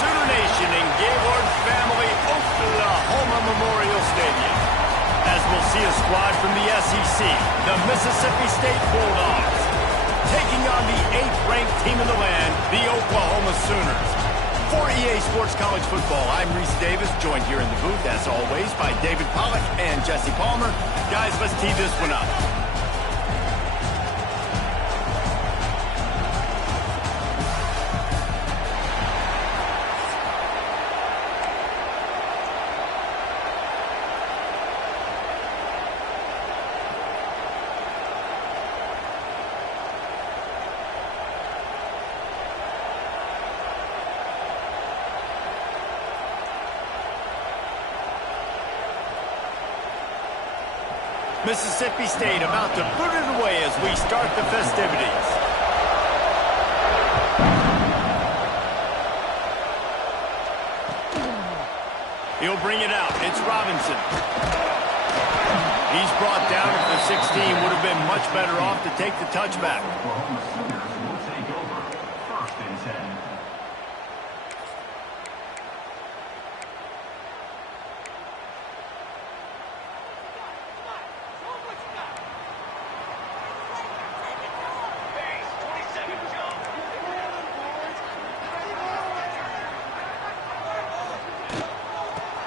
Sooner Nation in Gaylord Family Oklahoma Memorial Stadium. As we'll see a squad from the SEC, the Mississippi State Bulldogs, taking on the 8th-ranked team in the land, the Oklahoma Sooners. For EA Sports College Football, I'm Reese Davis, joined here in the booth, as always, by David Pollack and Jesse Palmer. Guys, let's tee this one up. Mississippi State about to put it away as we start the festivities. He'll bring it out. It's Robinson. He's brought down at the 16. Would have been much better off to take the touchback.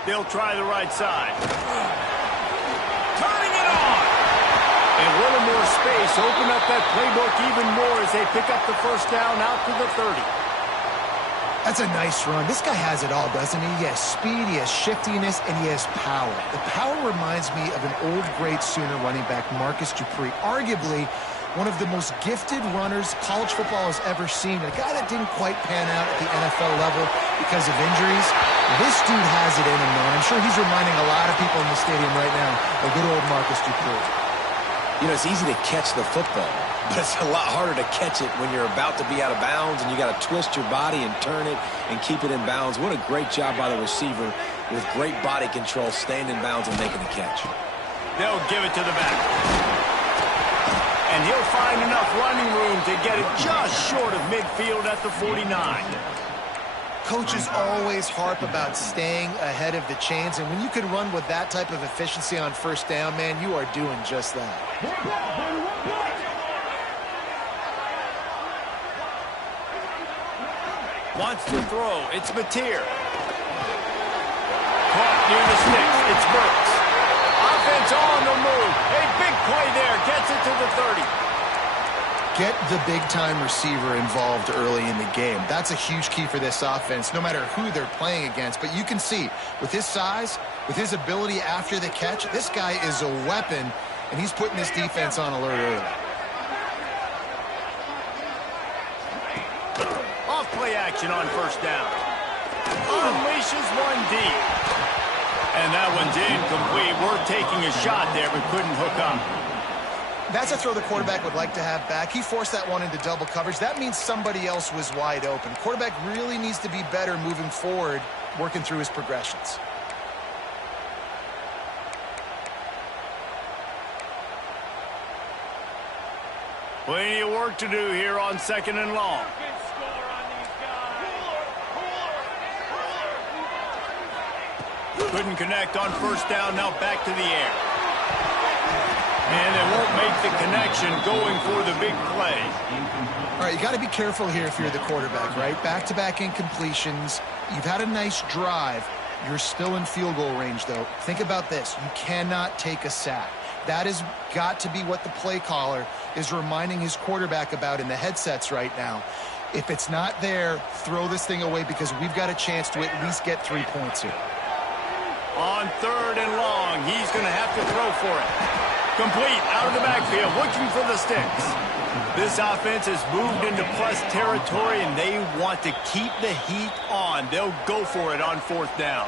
They'll try the right side. Turning it on! And a little more space. Open up that playbook even more as they pick up the first down out to the 30. That's a nice run. This guy has it all, doesn't he? He has speed, he has shiftiness, and he has power. The power reminds me of an old great Sooner running back, Marcus Dupree. Arguably one of the most gifted runners college football has ever seen. A guy that didn't quite pan out at the NFL level because of injuries. This dude has it in him, though, and I'm sure he's reminding a lot of people in the stadium right now of good old Marcus Dupree. You know, it's easy to catch the football, but it's a lot harder to catch it when you're about to be out of bounds and you got to twist your body and turn it and keep it in bounds. What a great job by the receiver with great body control, staying in bounds and making the catch. They'll give it to the back. And he'll find enough running room to get it just short of midfield at the 49. Coaches always harp about staying ahead of the chains, and when you can run with that type of efficiency on first down, man, you are doing just that. Wants to throw. It's Mateer. Caught near the sticks. It's Burks. Offense on the move. A big play there. Gets it to the 30. Get the big-time receiver involved early in the game. That's a huge key for this offense, no matter who they're playing against. But you can see, with his size, with his ability after the catch, this guy is a weapon, and he's putting this defense on alert early. Off play action on first down. Unleashes one deep. And that one's incomplete. We're taking a shot there, but couldn't hook up. That's a throw the quarterback would like to have back. He forced that one into double coverage. That means somebody else was wide open. Quarterback really needs to be better moving forward, working through his progressions. Plenty of work to do here on 2nd and long. Couldn't connect on first down. Now back to the air. And they won't make the connection going for the big play. All right, you got to be careful here if you're the quarterback, right? Back-to-back incompletions. You've had a nice drive. You're still in field goal range, though. Think about this. You cannot take a sack. That has got to be what the play caller is reminding his quarterback about in the headsets right now. If it's not there, throw this thing away because we've got a chance to at least get 3 points here. On 3rd and long, he's going to have to throw for it. Complete out of the backfield, looking for the sticks. This offense has moved into plus territory, and they want to keep the heat on. They'll go for it on 4th down.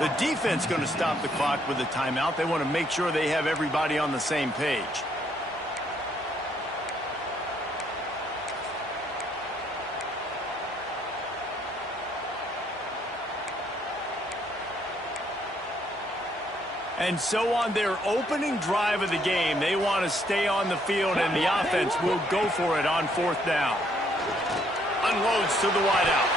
The defense going to stop the clock with a timeout. They want to make sure they have everybody on the same page. And so on their opening drive of the game, they want to stay on the field, and the offense will go for it on 4th down. Unloads to the wideout.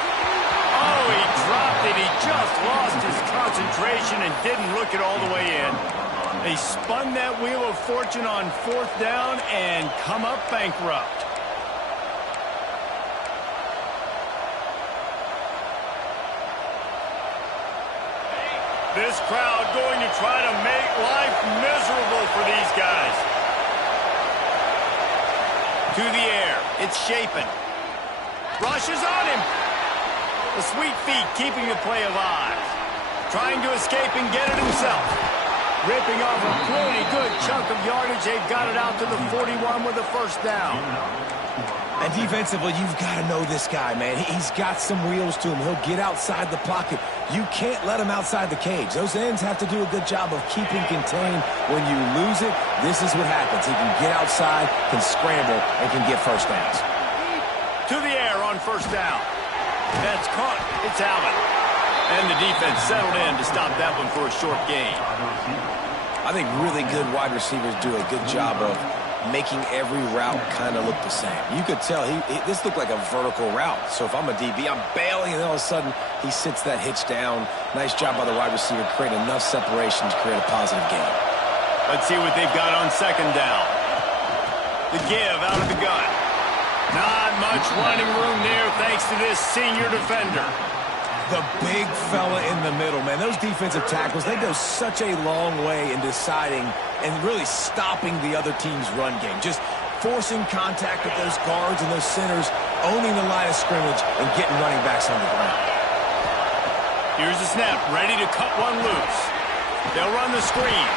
Oh, he dropped it. He just lost his concentration and didn't look it all the way in. They spun that wheel of fortune on 4th down and come up bankrupt. This crowd going to try to make life miserable for these guys. To the air. It's Shapen. Rushes on him. The sweet feet keeping the play alive. Trying to escape and get it himself. Ripping off a pretty good chunk of yardage. They've got it out to the 41 with a 1st down. And defensively, you've got to know this guy, man. He's got some wheels to him. He'll get outside the pocket. You can't let him outside the cage. Those ends have to do a good job of keeping contained. When you lose it, this is what happens. He can get outside, can scramble, and can get 1st downs. To the air on 1st down. That's caught. It's Allen. And the defense settled in to stop that one for a short gain. I think really good wide receivers do a good job of making every route kind of look the same. You could tell this looked like a vertical route. So if I'm a DB, I'm bailing, and then all of a sudden he sits that hitch down. Nice job by the wide receiver, create enough separation to create a positive gain. Let's see what they've got on 2nd down. The give out of the gun. Not much running room there thanks to this senior defender. The big fella in the middle, man. Those defensive tackles, they go such a long way in deciding and really stopping the other team's run game. Just forcing contact with those guards and those centers, owning the line of scrimmage, and getting running backs on the ground. Here's the snap, ready to cut one loose. They'll run the screen.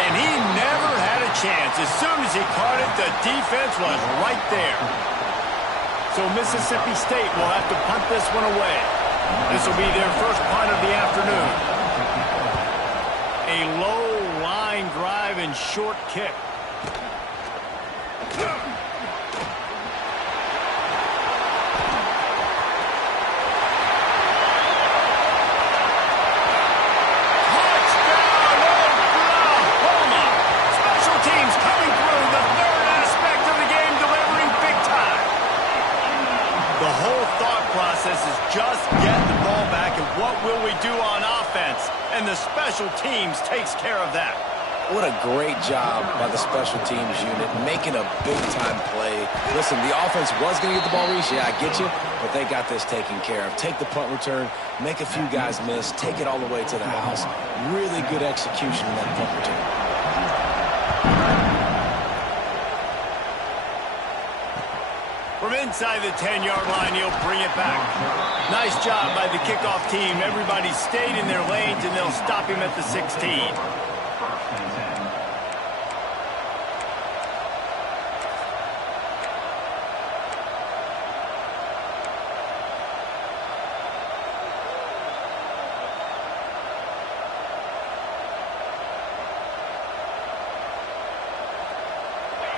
And he never had a chance. As soon as he caught it, the defense was right there. So Mississippi State will have to punt this one away. This will be their 1st punt of the afternoon. A low line drive and short kick. Just get the ball back, and what will we do on offense? And the special teams takes care of that. What a great job by the special teams unit, making a big-time play. Listen, the offense was going to get the ball reached. Yeah, I get you, but they got this taken care of. Take the punt return, make a few guys miss, take it all the way to the house. Really good execution in that punt return. From inside the 10-yard line, he'll bring it back. Nice job by the kickoff team. Everybody stayed in their lanes, and they'll stop him at the 16.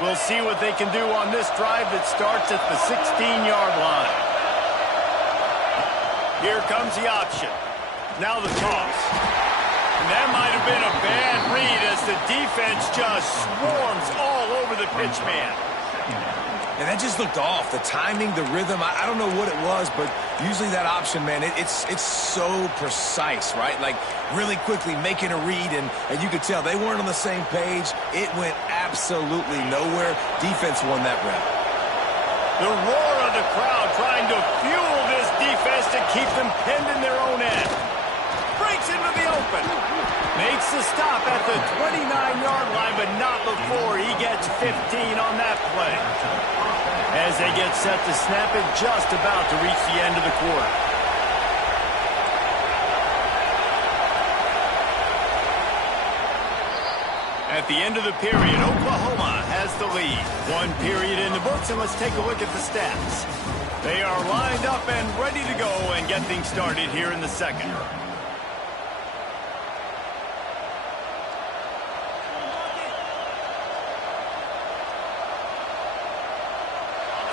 We'll see what they can do on this drive that starts at the 16-yard line. Here comes the option. Now the toss. And that might have been a bad read as the defense just swarms all over the pitch man. And that just looked off. The timing, the rhythm, I don't know what it was, but usually that option, man, it's so precise, right? Like really quickly making a read, and you could tell they weren't on the same page. It went absolutely nowhere. Defense won that rep. The roar of the crowd trying to fuel this defense to keep them pinned in their own end. Breaks into the open. Makes the stop at the 29-yard line, but not before he gets 15 on that play. As they get set to snap it, just about to reach the end of the quarter. At the end of the period, Oklahoma has the lead. One period in the books, and let's take a look at the stats. They are lined up and ready to go and get things started here in the second.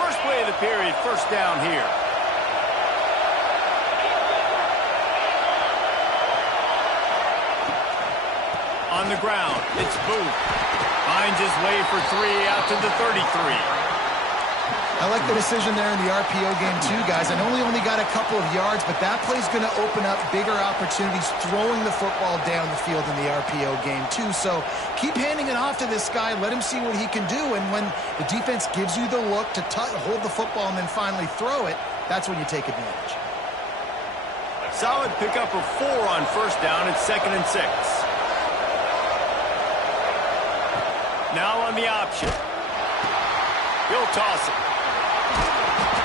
First play of the period, 1st down here. On the ground, it's Booth. Finds his way for 3 out to the 33. I like the decision there in the RPO game too, guys. I know we only got a couple of yards, but that play's going to open up bigger opportunities throwing the football down the field in the RPO game too. So keep handing it off to this guy. Let him see what he can do. And when the defense gives you the look to hold the football and then finally throw it, that's when you take advantage. Solid pickup of 4 on first down. It's 2nd and 6. Now on the option. He'll toss it.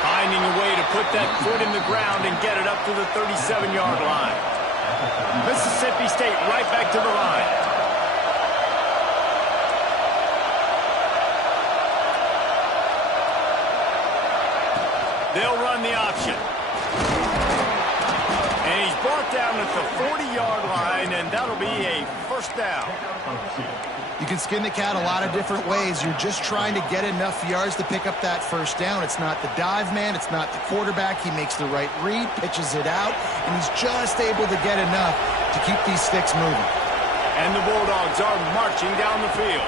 Finding a way to put that foot in the ground and get it up to the 37-yard line. Mississippi State right back to the line. They'll run the option. And he's brought down at the 40-yard line, and that'll be a first down. You can skin the cat a lot of different ways. You're just trying to get enough yards to pick up that first down. It's not the dive man. It's not the quarterback. He makes the right read, pitches it out, and he's just able to get enough to keep these sticks moving. And the Bulldogs are marching down the field.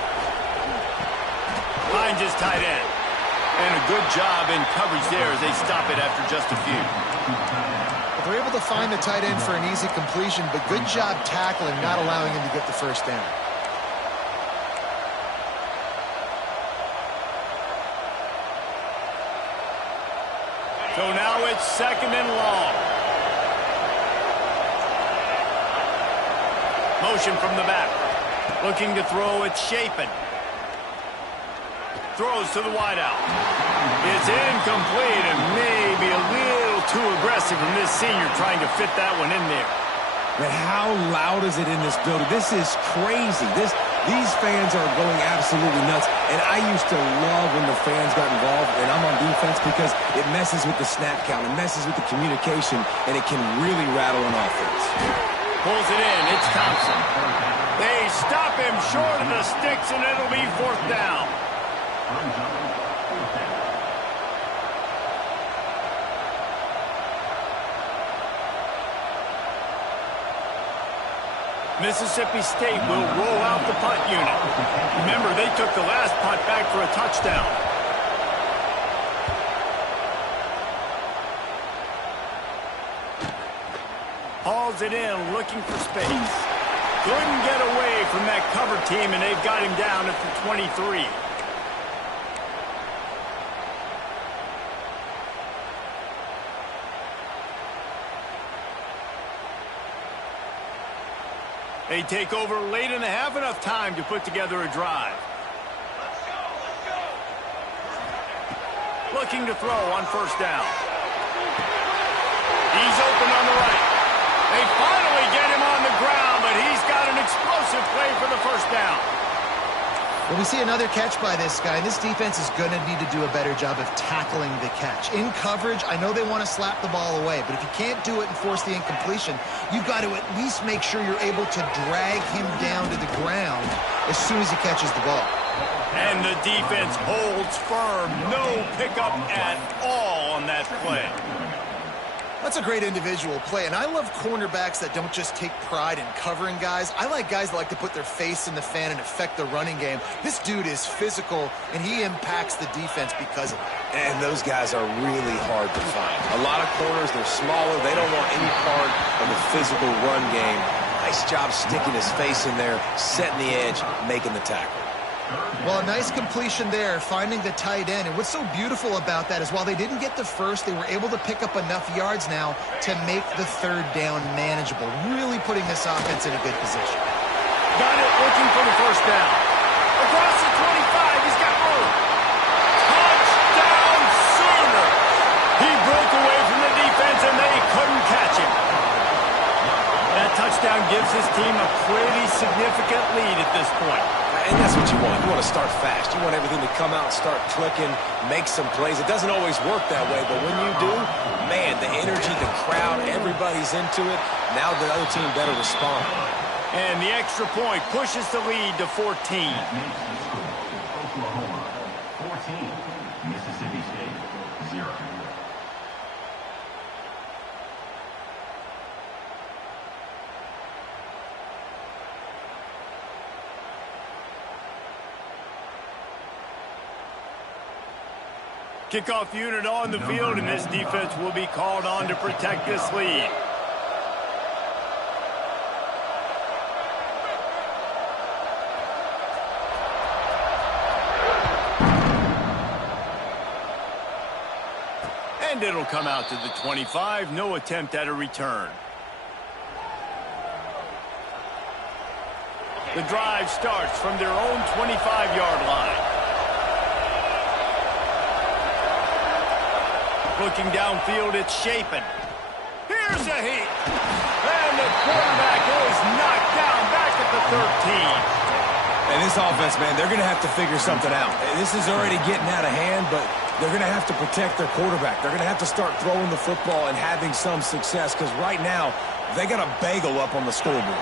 Finds his tight end. And a good job in coverage there as they stop it after just a few. They're able to find the tight end for an easy completion, but good job tackling, not allowing him to get the first down. So now it's 2nd and long. Motion from the back. Looking to throw, it's Shapen. Throws to the wideout. It's incomplete and maybe a little too aggressive from this senior trying to fit that one in there. But how loud is it in this building? This is crazy. These fans are going absolutely nuts. And I used to love when the fans got involved, and I'm on defense, because it messes with the snap count, it messes with the communication, and it can really rattle an offense. Pulls it in. It's Thompson. They stop him short of the sticks, and it'll be 4th down. Mississippi State will roll out the punt unit. Remember, they took the last punt back for a touchdown. Hauls it in, looking for space. Couldn't get away from that cover team, and they've got him down at the 23. They take over late in the half, enough time to put together a drive. Looking to throw on first down. He's open on the right. They finally get him on the ground, but he's got an explosive play for the first down. Well, we see another catch by this guy. This defense is going to need to do a better job of tackling the catch. In coverage, I know they want to slap the ball away, but if you can't do it and force the incompletion, you've got to at least make sure you're able to drag him down to the ground as soon as he catches the ball. And the defense holds firm. No pickup at all on that play. That's a great individual play, and I love cornerbacks that don't just take pride in covering guys. I like guys that like to put their face in the fan and affect the running game. This dude is physical, and he impacts the defense because of it. And those guys are really hard to find. A lot of corners, they're smaller. They don't want any part of the physical run game. Nice job sticking his face in there, setting the edge, making the tackle. Well, a nice completion there, finding the tight end. And what's so beautiful about that is while they didn't get the first, they were able to pick up enough yards now to make the 3rd down manageable, really putting this offense in a good position. Got it, looking for the first down. Across the 25, he's got room. Touchdown Sooner! He broke away from the defense, and they couldn't catch him. That touchdown gives his team a pretty significant lead at this point. And that's what you want. You want to start fast. You want everything to come out, start clicking, make some plays. It doesn't always work that way, but when you do, man, the energy, the crowd, everybody's into it. Now the other team better respond. And the extra point pushes the lead to 14. Oklahoma, 14. Mississippi State, 0. Kickoff unit on the field, and this defense will be called on to protect this lead. And it'll come out to the 25. No attempt at a return. The drive starts from their own 25-yard line. Looking downfield, it's Shapen. Here's a heat. And the quarterback is knocked down back at the 13. And this offense, man, they're going to have to figure something out. This is already getting out of hand, but they're going to have to protect their quarterback. They're going to have to start throwing the football and having some success, because right now, they got a bagel up on the scoreboard.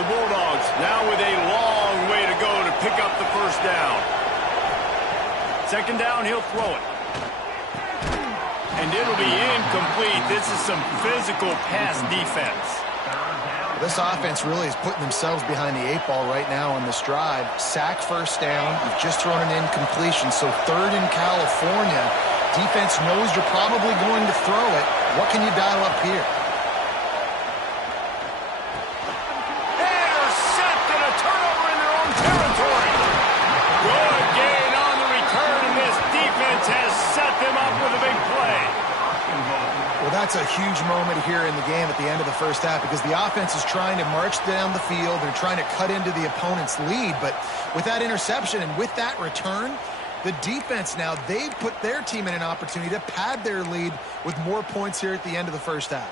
The Bulldogs now with a long way to go to pick up the first down. Second down, he'll throw it. And it'll be incomplete. This is some physical pass defense. This offense really is putting themselves behind the 8 ball right now on this drive. Sack first down. You've just thrown an incompletion. So third in California. Defense knows you're probably going to throw it. What can you dial up here? Intercepted, a turnover in their own territory. Good gain on the return, and this defense has set them up with a big play. Well, that's a huge moment here in the game at the end of the first half, because the offense is trying to march down the field. They're trying to cut into the opponent's lead. But with that interception and with that return, the defense now, they've put their team in an opportunity to pad their lead with more points here at the end of the first half.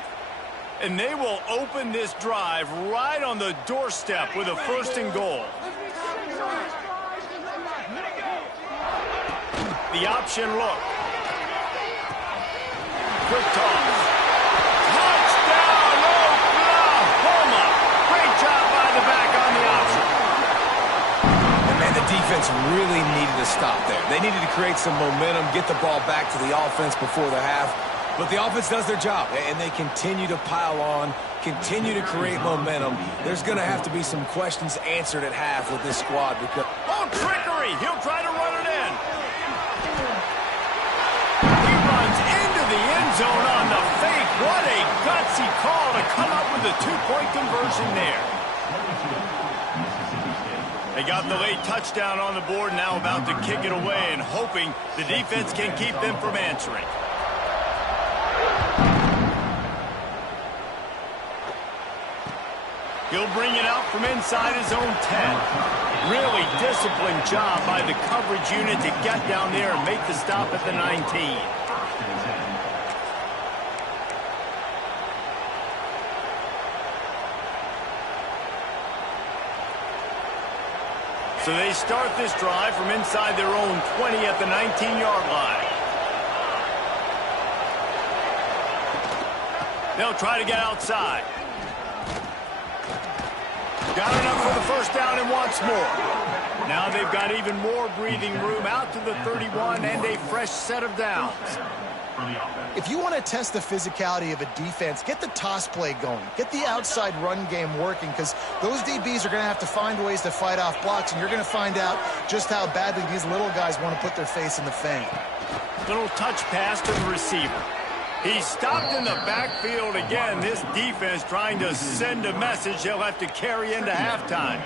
And they will open this drive right on the doorstep with a first and goal. The option look. Quick toss. Touchdown, Oklahoma! Great job by the back on the option. And, man, the defense really needed to stop there. They needed to create some momentum, get the ball back to the offense before the half. But the offense does their job, and they continue to pile on, continue to create momentum. There's going to have to be some questions answered at half with this squad. Because oh, trickery! He'll try to run it in. He runs into the end zone on the fake. What a gutsy call to come up with a two-point conversion there. They got the late touchdown on the board, now about to kick it away and hoping the defense can keep them from answering. He'll bring it out from inside his own 10. Really disciplined job by the coverage unit to get down there and make the stop at the 19. So they start this drive from inside their own 20 at the 19-yard line. They'll try to get outside. Got enough for the first down and wants more. Now they've got even more breathing room out to the 31 and a fresh set of downs. If you want to test the physicality of a defense, get the toss play going. Get the outside run game working, because those DBs are going to have to find ways to fight off blocks, and you're going to find out just how badly these little guys want to put their face in the fang. Little touch pass to the receiver. He's stopped in the backfield again. This defense trying to send a message they'll have to carry into halftime.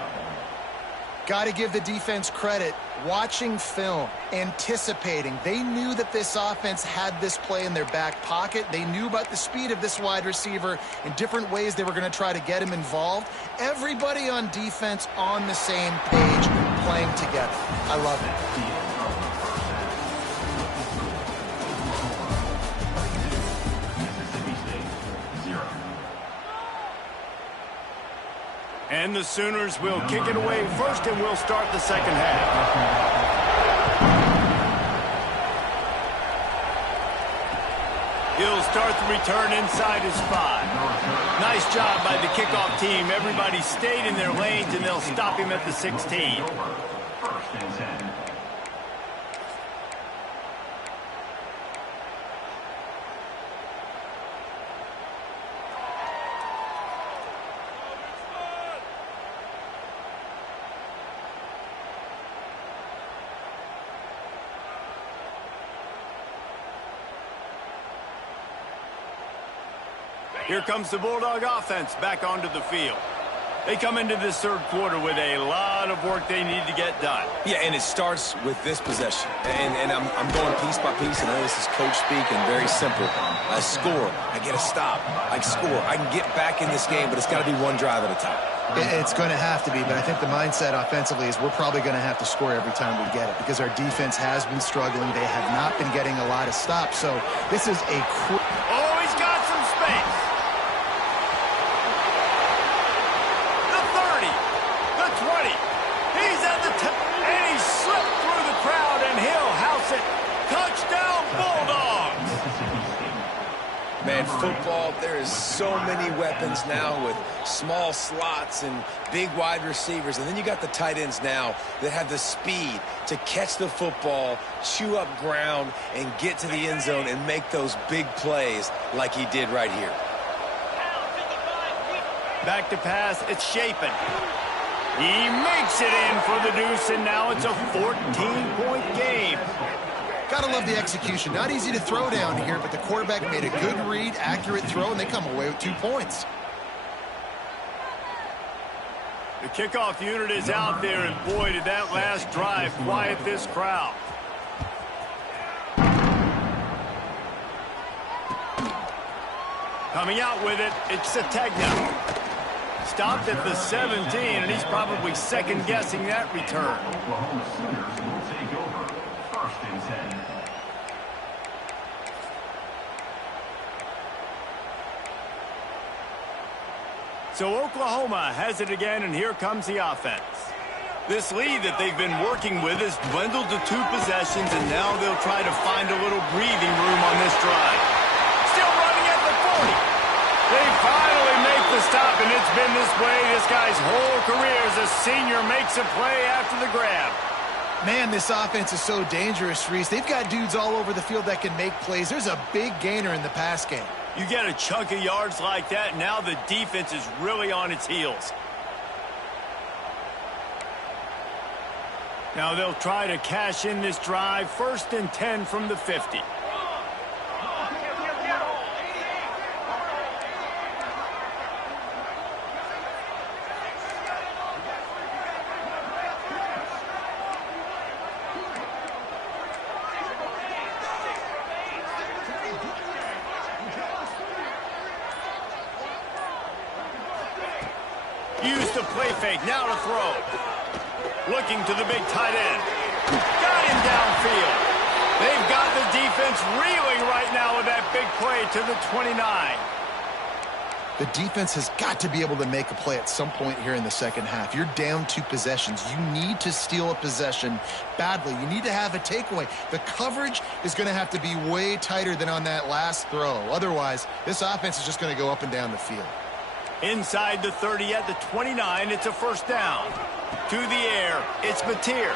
Got to give the defense credit. Watching film, anticipating. They knew that this offense had this play in their back pocket. They knew about the speed of this wide receiver and different ways they were going to try to get him involved. Everybody on defense on the same page, playing together. I love it. And the Sooners will kick it away first, and we'll start the second half. He'll start the return inside his 5. Nice job by the kickoff team. Everybody stayed in their lanes, and they'll stop him at the 16. First and 10. Here comes the Bulldog offense back onto the field. They come into this third quarter with a lot of work they need to get done. Yeah, and it starts with this possession. And I'm going piece by piece, and I know this is coach speak and very simple. I score. I get a stop. I score. I can get back in this game, but it's got to be one drive at a time. It's going to have to be, but I think the mindset offensively is we're probably going to have to score every time we get it because our defense has been struggling. They have not been getting a lot of stops. So this is a... Oh, he's got some space. The 30. The 20. He's at the 10. And he slipped through the crowd, and he'll house it. Touchdown, Bulldogs. Man, football, there is so many weapons now with small slots and big wide receivers. And then you got the tight ends now that have the speed to catch the football, chew up ground, and get to the end zone and make those big plays like he did right here. Back to pass, it's Shapen. He makes it in for the deuce, and now it's a 14-point game. Gotta love the execution. Not easy to throw down here, but the quarterback made a good read, accurate throw, and they come away with 2 points. The kickoff unit is out there, and boy, did that last drive quiet this crowd. Coming out with it, it's Sategna. Stopped at the 17, and he's probably second-guessing that return. Oklahoma Sooners will take over. 1st and 10. So Oklahoma has it again, and here comes the offense. This lead that they've been working with has dwindled to 2 possessions, and now they'll try to find a little breathing room on this drive. Still running at the 40. They finally make the stop, and it's been this way this guy's whole career as a senior makes a play after the grab. Man, this offense is so dangerous, Reese. They've got dudes all over the field that can make plays. There's a big gainer in the pass game. You get a chunk of yards like that, now the defense is really on its heels. Now they'll try to cash in this drive. 1st and 10 from the 50. Use the play fake, now to throw. Looking to the big tight end. Got him downfield. They've got the defense reeling right now with that big play to the 29. The defense has got to be able to make a play at some point here in the second half. You're down 2 possessions. You need to steal a possession badly. You need to have a takeaway. The coverage is going to have to be way tighter than on that last throw. Otherwise, this offense is just going to go up and down the field. Inside the 30 at the 29, it's a 1st down. To the air, it's Mateer.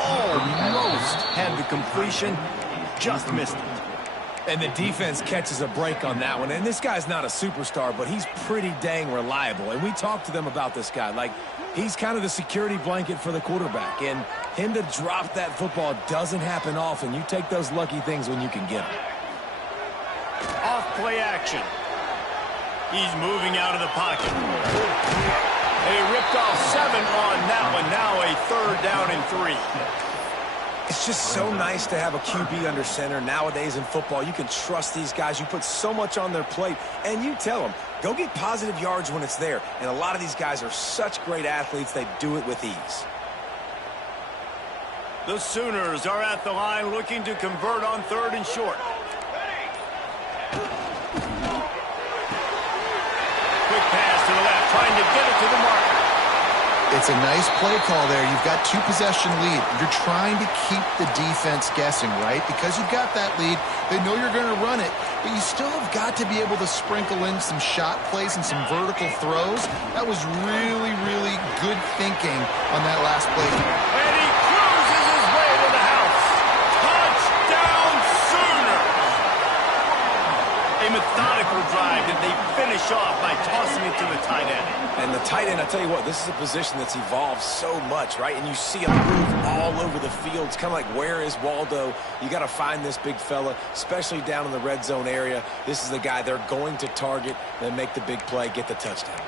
Almost had the completion, just missed it. And the defense catches a break on that one. And this guy's not a superstar, but he's pretty dang reliable. And we talked to them about this guy. Like, he's kind of the security blanket for the quarterback. And him to drop that football doesn't happen often. You take those lucky things when you can get them. Off play action. He's moving out of the pocket. They ripped off 7 on that one. Now a 3rd down and 3. It's just so nice to have a QB under center. Nowadays in football, you can trust these guys. You put so much on their plate, and you tell them, go get positive yards when it's there. And a lot of these guys are such great athletes, they do it with ease. The Sooners are at the line looking to convert on 3rd and short. Quick pass to the left, trying to get it to the marker. It's a nice play call there. You've got 2-possession lead. You're trying to keep the defense guessing, right? Because you've got that lead, they know you're going to run it, but you still have got to be able to sprinkle in some shot plays and some vertical throws. That was really, really good thinking on that last play. And he cruises his way to the house. Touchdown, Sooners! A methodical drive that they finish off by tossing it to the tight end. And the tight tight end, I tell you what, this is a position that's evolved so much, right? And you see him move all over the field. It's kind of like, where is Waldo? You got to find this big fella, especially down in the red zone area. This is the guy they're going to target, then make the big play, get the touchdown.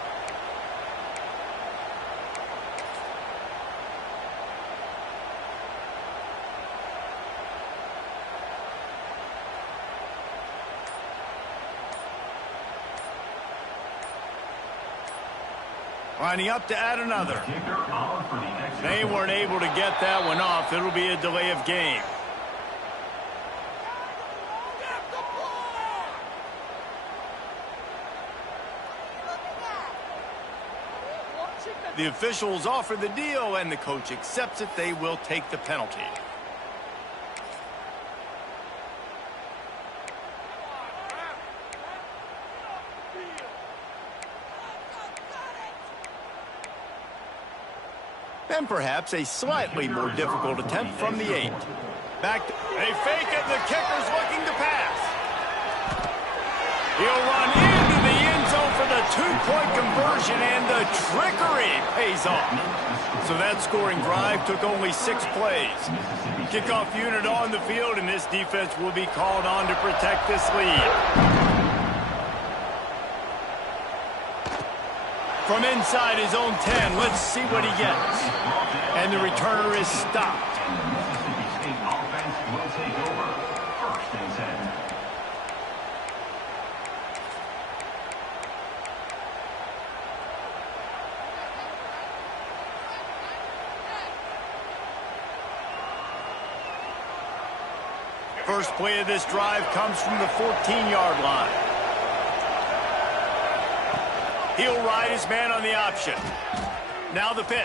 Lining up to add another. They weren't able to get that one off. It'll be a delay of game. The officials offer the deal, and the coach accepts it. They will take the penalty. And perhaps a slightly more difficult attempt from the 8. Back to, they fake it, the kicker's looking to pass. He'll run into the end zone for the 2-point conversion, and the trickery pays off. So that scoring drive took only 6 plays. Kickoff unit on the field, and this defense will be called on to protect this lead. From inside his own 10, let's see what he gets. And the returner is stopped. Mississippi State offense will take over. 1st and 10. First play of this drive comes from the 14-yard line. He'll ride his man on the option. Now the pitch.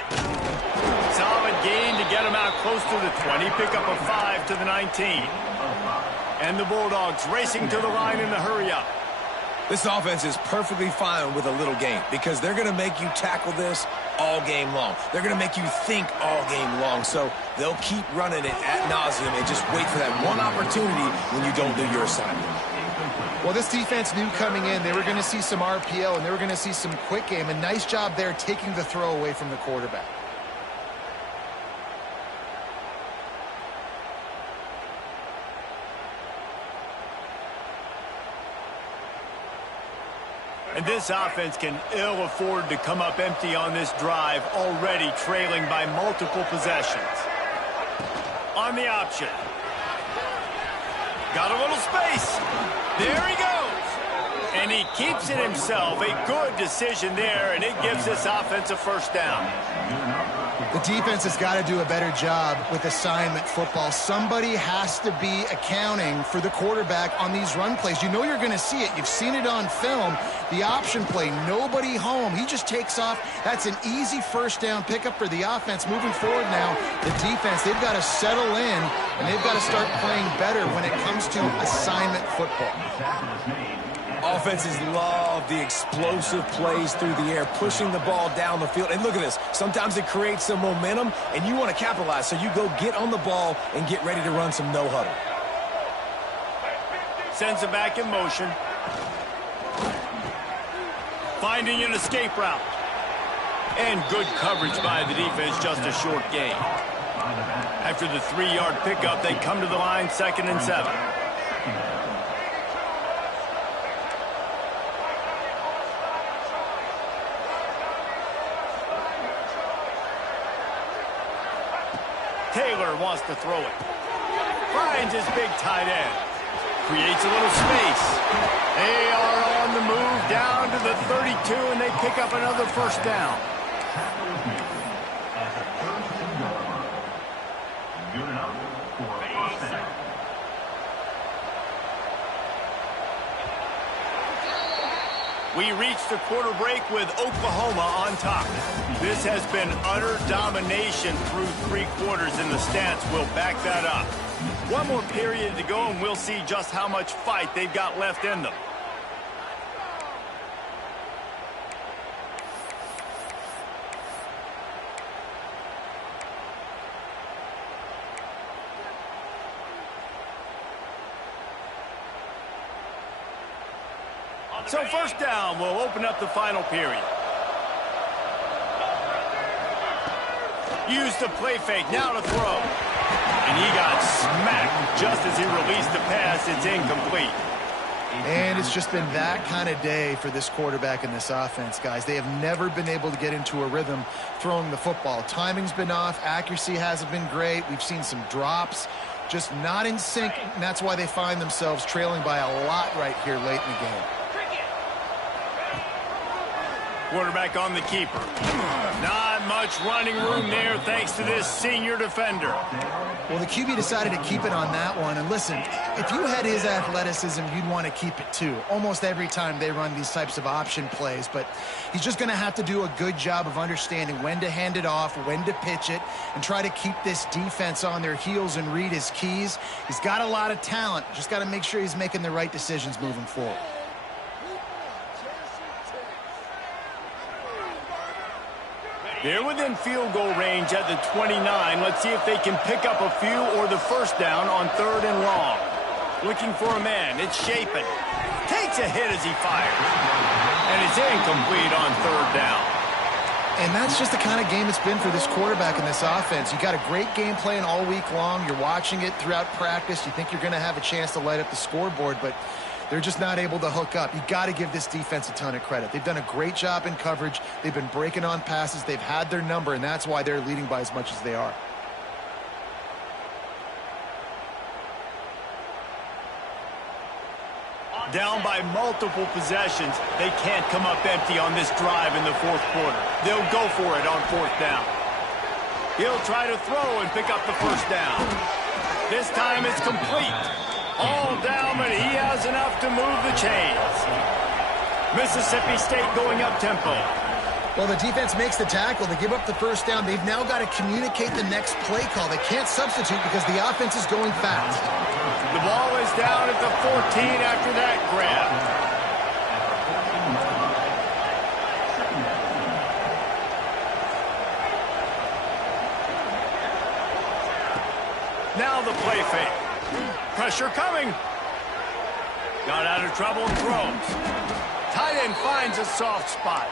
Solid gain to get him out close to the 20. Pick up a 5 to the 19. And the Bulldogs racing to the line in the hurry-up. This offense is perfectly fine with a little gain because they're going to make you tackle this all game long. They're going to make you think all game long. So they'll keep running it ad nauseum and just wait for that one opportunity when you don't do your assignment. Well, this defense knew coming in they were going to see some RPO and they were going to see some quick game. A nice job there taking the throw away from the quarterback. And this offense can ill afford to come up empty on this drive, already trailing by multiple possessions. On the option. Got a little space. There he goes. And he keeps it himself. A good decision there, and it gives this offense a first down. The defense has got to do a better job with assignment football. Somebody has to be accounting for the quarterback on these run plays. You know you're going to see it. You've seen it on film. The option play, nobody home. He just takes off. That's an easy first down pickup for the offense. Moving forward now, the defense, they've got to settle in, and they've got to start playing better when it comes to assignment football. Offenses love the explosive plays through the air, pushing the ball down the field. And look at this. Sometimes it creates some momentum, and you want to capitalize. So you go get on the ball and get ready to run some no-huddle. Sends it back in motion. Finding an escape route. And good coverage by the defense, just a short gain. After the 3-yard pickup, they come to the line, 2nd and 7. Taylor wants to throw it. Finds his big tight end. Creates a little space. They are on the move down to the 32, and they pick up another first down. Good enough for a first down. We reach the quarter break with Oklahoma on top. This has been utter domination through 3 quarters, and the stats will back that up. One more period to go, and we'll see just how much fight they've got left in them. So first down will open up the final period. used the play fake, now to throw. And he got smacked just as he released the pass. It's incomplete. And it's just been that kind of day for this quarterback and this offense, guys. They have never been able to get into a rhythm throwing the football. Timing's been off. Accuracy hasn't been great. We've seen some drops, just not in sync, and that's why they find themselves trailing by a lot right here late in the game. Quarterback on the keeper. Not much running room there thanks to this senior defender. Well, the QB decided to keep it on that one. And listen, if you had his athleticism, you'd want to keep it too. Almost every time they run these types of option plays. But he's just going to have to do a good job of understanding when to hand it off, when to pitch it, and try to keep this defense on their heels and read his keys. He's got a lot of talent. Just got to make sure he's making the right decisions moving forward. They're within field goal range at the 29. Let's see if they can pick up a few or the first down on 3rd and long. Looking for a man. It's Shapen. Takes a hit as he fires. And it's incomplete on 3rd down. And that's just the kind of game it's been for this quarterback and this offense. You got a great game plan all week long. You're watching it throughout practice. You think you're going to have a chance to light up the scoreboard, but they're just not able to hook up. You got to give this defense a ton of credit. They've done a great job in coverage. They've been breaking on passes. They've had their number, and that's why they're leading by as much as they are. Down by multiple possessions. They can't come up empty on this drive in the 4th quarter. They'll go for it on 4th down. He'll try to throw and pick up the first down. This time it's complete. All down, but he has enough to move the chains. Mississippi State going up-tempo. Well, the defense makes the tackle. They give up the first down. They've now got to communicate the next play call. They can't substitute because the offense is going fast. The ball is down at the 14 after that grab. Now the play fake. Pressure coming. Got out of trouble and throws. Tight end finds a soft spot.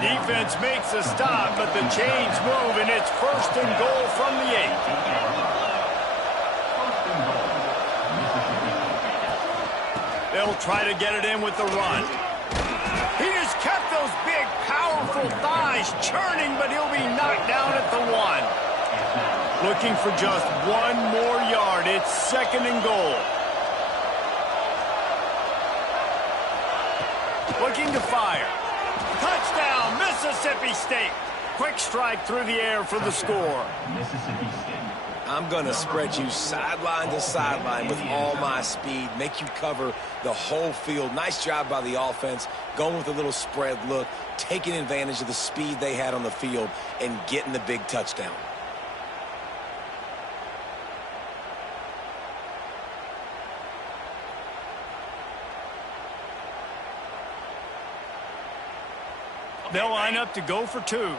Defense makes a stop, but the chains move, and it's 1st and goal from the 8. They'll try to get it in with the run. He just kept those big, powerful thighs churning, but he'll be knocked down at the 1. Looking for just 1 more yard. It's 2nd and goal. Looking to fire. Touchdown, Mississippi State. Quick strike through the air for the score. Mississippi State. I'm going to spread you sideline to sideline with all my speed, make you cover the whole field. Nice job by the offense, going with a little spread look, taking advantage of the speed they had on the field, and getting the big touchdown. They'll line up to go for 2.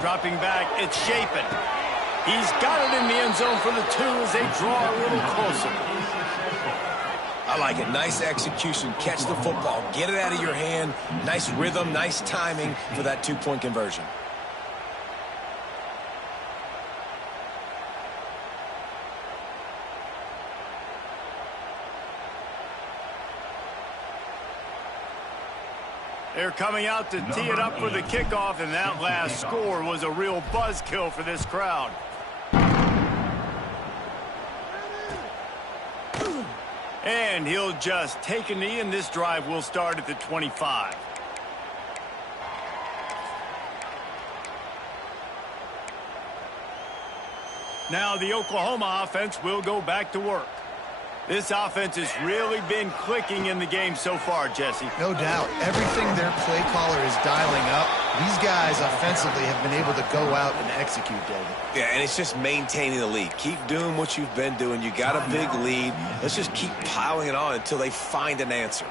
Dropping back, it's Shapen. He's got it in the end zone for the 2 as they draw a little closer. I like it. Nice execution. Catch the football. Get it out of your hand. Nice rhythm, nice timing for that 2-point conversion. They're coming out to tee it up for the kickoff, and that last score was a real buzzkill for this crowd. And he'll just take a knee, and this drive will start at the 25. Now the Oklahoma offense will go back to work. This offense has really been clicking in the game so far, Jesse. No doubt. Everything their play caller is dialing up, these guys offensively have been able to go out and execute, David. Yeah, and it's just maintaining the lead. Keep doing what you've been doing. You got a big lead. Let's just keep piling it on until they find an answer.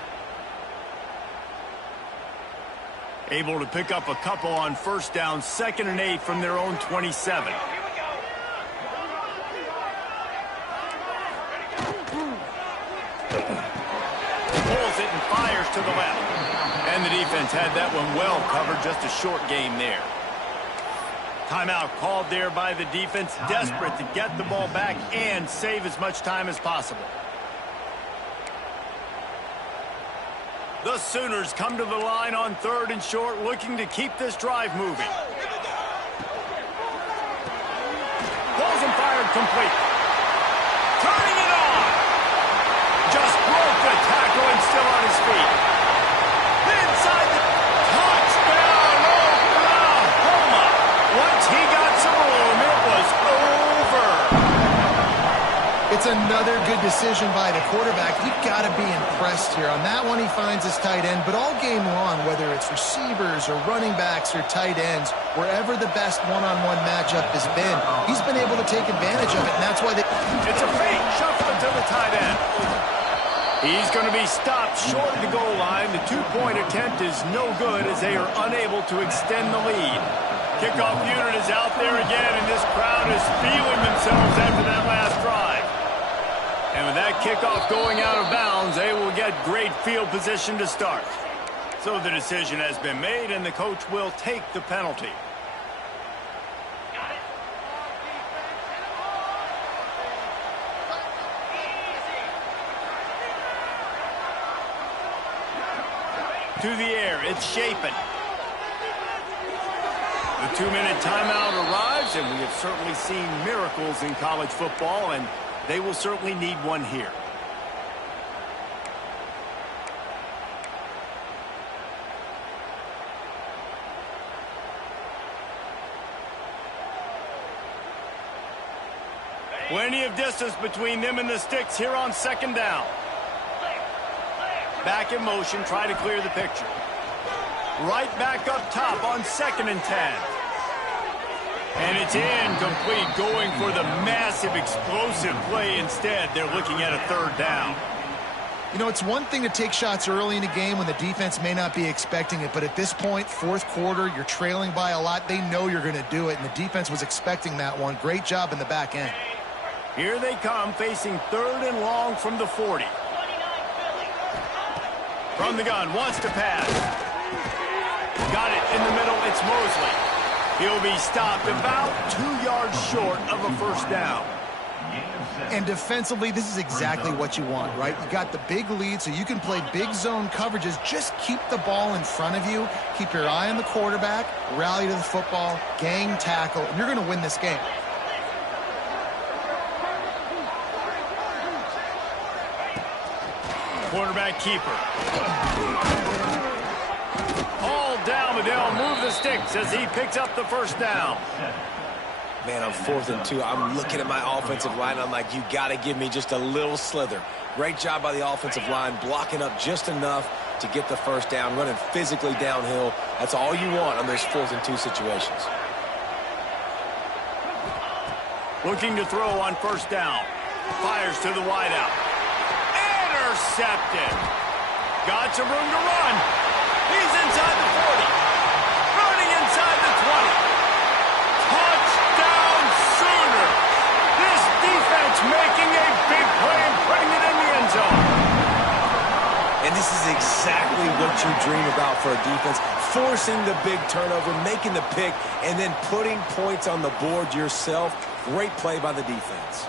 Able to pick up a couple on first down, 2nd and 8 from their own 27. Pulls it and fires to the left. And the defense had that one well covered, just a short game there. Timeout called there by the defense, desperate to get the ball back and save as much time as possible. The Sooners come to the line on 3rd and short, looking to keep this drive moving. Balls and fired complete. Turning it on. Just broke the tackle and still on his feet. Inside the touchdown, Oklahoma. Once he got some room, it was over. It's another good decision by the quarterback. You've got to be impressed here. On that one, he finds his tight end, but all game long, whether it's receivers or running backs or tight ends, wherever the best one-on-one matchup has been, he's been able to take advantage of it, and that's why they... It's a fake shuffle to the tight end. He's going to be stopped short of the goal line. The two-point attempt is no good as they are unable to extend the lead. Kickoff unit is out there again, and this crowd is feeling themselves after that last drive. And with that kickoff going out of bounds, they will get great field position to start. So the decision has been made, and the coach will take the penalty. To the air, it's Shapen. The 2-minute timeout arrives, and we have certainly seen miracles in college football, and they will certainly need one here. Plenty of distance between them and the sticks here on 2nd down. Back in motion, try to clear the picture. Right back up top on 2nd and 10. And it's incomplete, going for the massive explosive play instead. They're looking at a 3rd down. You know, it's one thing to take shots early in a game when the defense may not be expecting it, but at this point, 4th quarter, you're trailing by a lot. They know you're going to do it, and the defense was expecting that one. Great job in the back end. Here they come, facing 3rd and long from the 40. From the gun, wants to pass. Got it in the middle, it's Mosley. He'll be stopped about 2 yards short of a 1st down. And defensively, this is exactly what you want, right? You got the big lead, so you can play big zone coverages. Just keep the ball in front of you. Keep your eye on the quarterback, rally to the football, gang tackle, and you're going to win this game. Quarterback keeper. All down, but they'll move the sticks as he picks up the 1st down. Man, on 4th and 2, I'm looking at my offensive line. I'm like, you got to give me just a little slither. Great job by the offensive line, blocking up just enough to get the 1st down, running physically downhill. That's all you want on those 4th and 2 situations. Looking to throw on 1st down. Fires to the wideout. Intercepted. Got some room to run. He's inside the 40. Running inside the 20. Touchdown Sooners. This defense making a big play and putting it in the end zone. And this is exactly what you dream about for a defense. Forcing the big turnover, making the pick, and then putting points on the board yourself. Great play by the defense.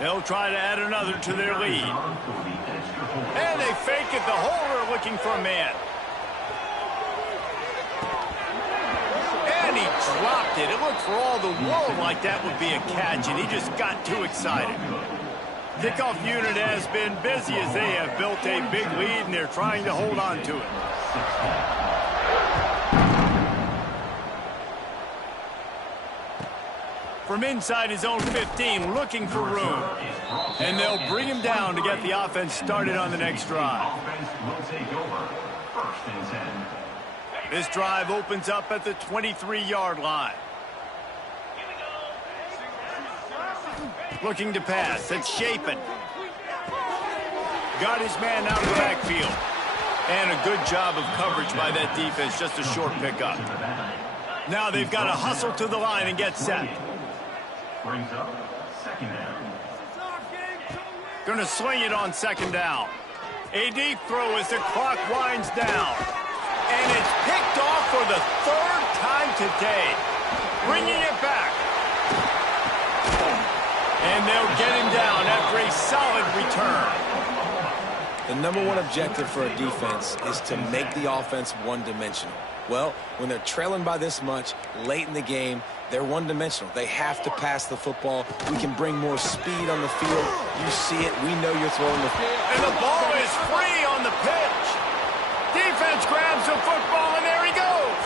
They'll try to add another to their lead. And they fake it. The holder looking for a man. And he dropped it. It looked for all the world like that would be a catch, and he just got too excited. Kickoff unit has been busy as they have built a big lead, and they're trying to hold on to it. From inside his own 15, looking for room. And they'll bring him down to get the offense started on the next drive. This drive opens up at the 23-yard line. Looking to pass. It's Shapen. Got his man out of the backfield. And a good job of coverage by that defense. Just a short pickup. Now they've got to hustle to the line and get set. Brings up 2nd down. Going to swing it on 2nd down. A deep throw as the clock winds down. And it's picked off for the third time today. Bringing it back. And they'll get him down after a solid return. The number one objective for a defense is to make the offense one-dimensional. Well, when they're trailing by this much late in the game, they're one-dimensional. They have to pass the football. We can bring more speed on the field. You see it. We know you're throwing the football. And the ball is free on the pitch. Defense grabs the football, and there he goes.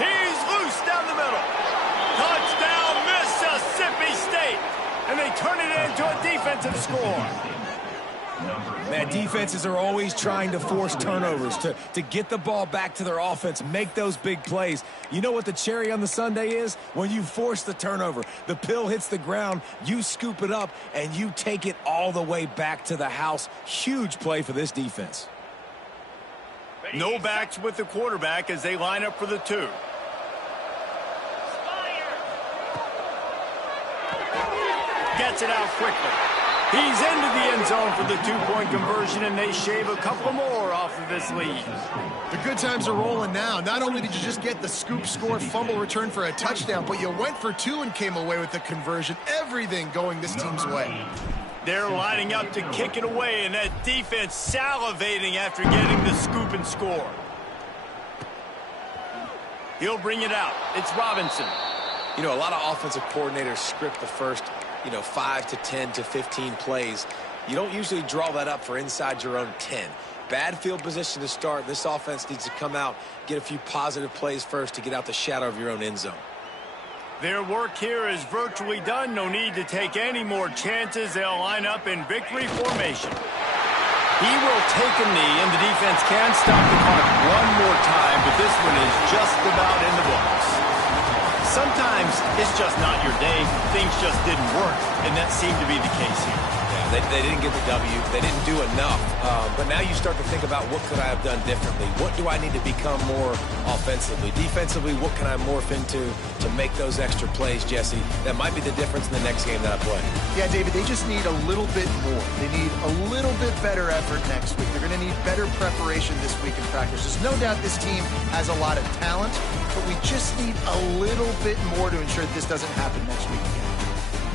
He's loose down the middle. Touchdown, Mississippi State. And they turn it into a defensive score. Man, defenses are always trying to force turnovers, to get the ball back to their offense, make those big plays. You know what the cherry on the sundae is? When you force the turnover, the pill hits the ground, you scoop it up, and you take it all the way back to the house. Huge play for this defense. No backs with the quarterback as they line up for the 2. Gets it out quickly. He's into the end zone for the 2-point conversion, and they shave a couple more off of this lead. The good times are rolling now. Not only did you just get the scoop score, fumble return for a touchdown, but you went for 2 and came away with the conversion. Everything going this team's way. They're lining up to kick it away, and that defense salivating after getting the scoop and score. He'll bring it out. It's Robinson. You know, a lot of offensive coordinators script the first 5 to 10 to 15 plays. You don't usually draw that up for inside your own 10. Bad field position to start. This offense needs to come out, get a few positive plays first to get out the shadow of your own end zone. Their work here is virtually done. No need to take any more chances. They'll line up in victory formation. He will take a knee, and the defense can stop the clock one more time, but this one is just about in the books. Sometimes it's just not your day. Things just didn't work, and that seemed to be the case here. Yeah, they didn't get the W. They didn't do enough. But now you start to think about what could I have done differently? What do I need to become more offensively? Defensively, what can I morph into to make those extra plays, Jesse? That might be the difference in the next game that I play. Yeah, David, they just need a little bit more. They need a little bit better effort next week. They're going to need better preparation this week in practice. There's no doubt this team has a lot of talent, but we just need a little bit more to ensure that this doesn't happen next week again.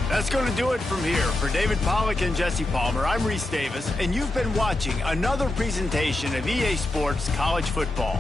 That's going to do it from here. For David Pollack and Jesse Palmer, I'm Reese Davis, and you've been watching another presentation of EA Sports College Football.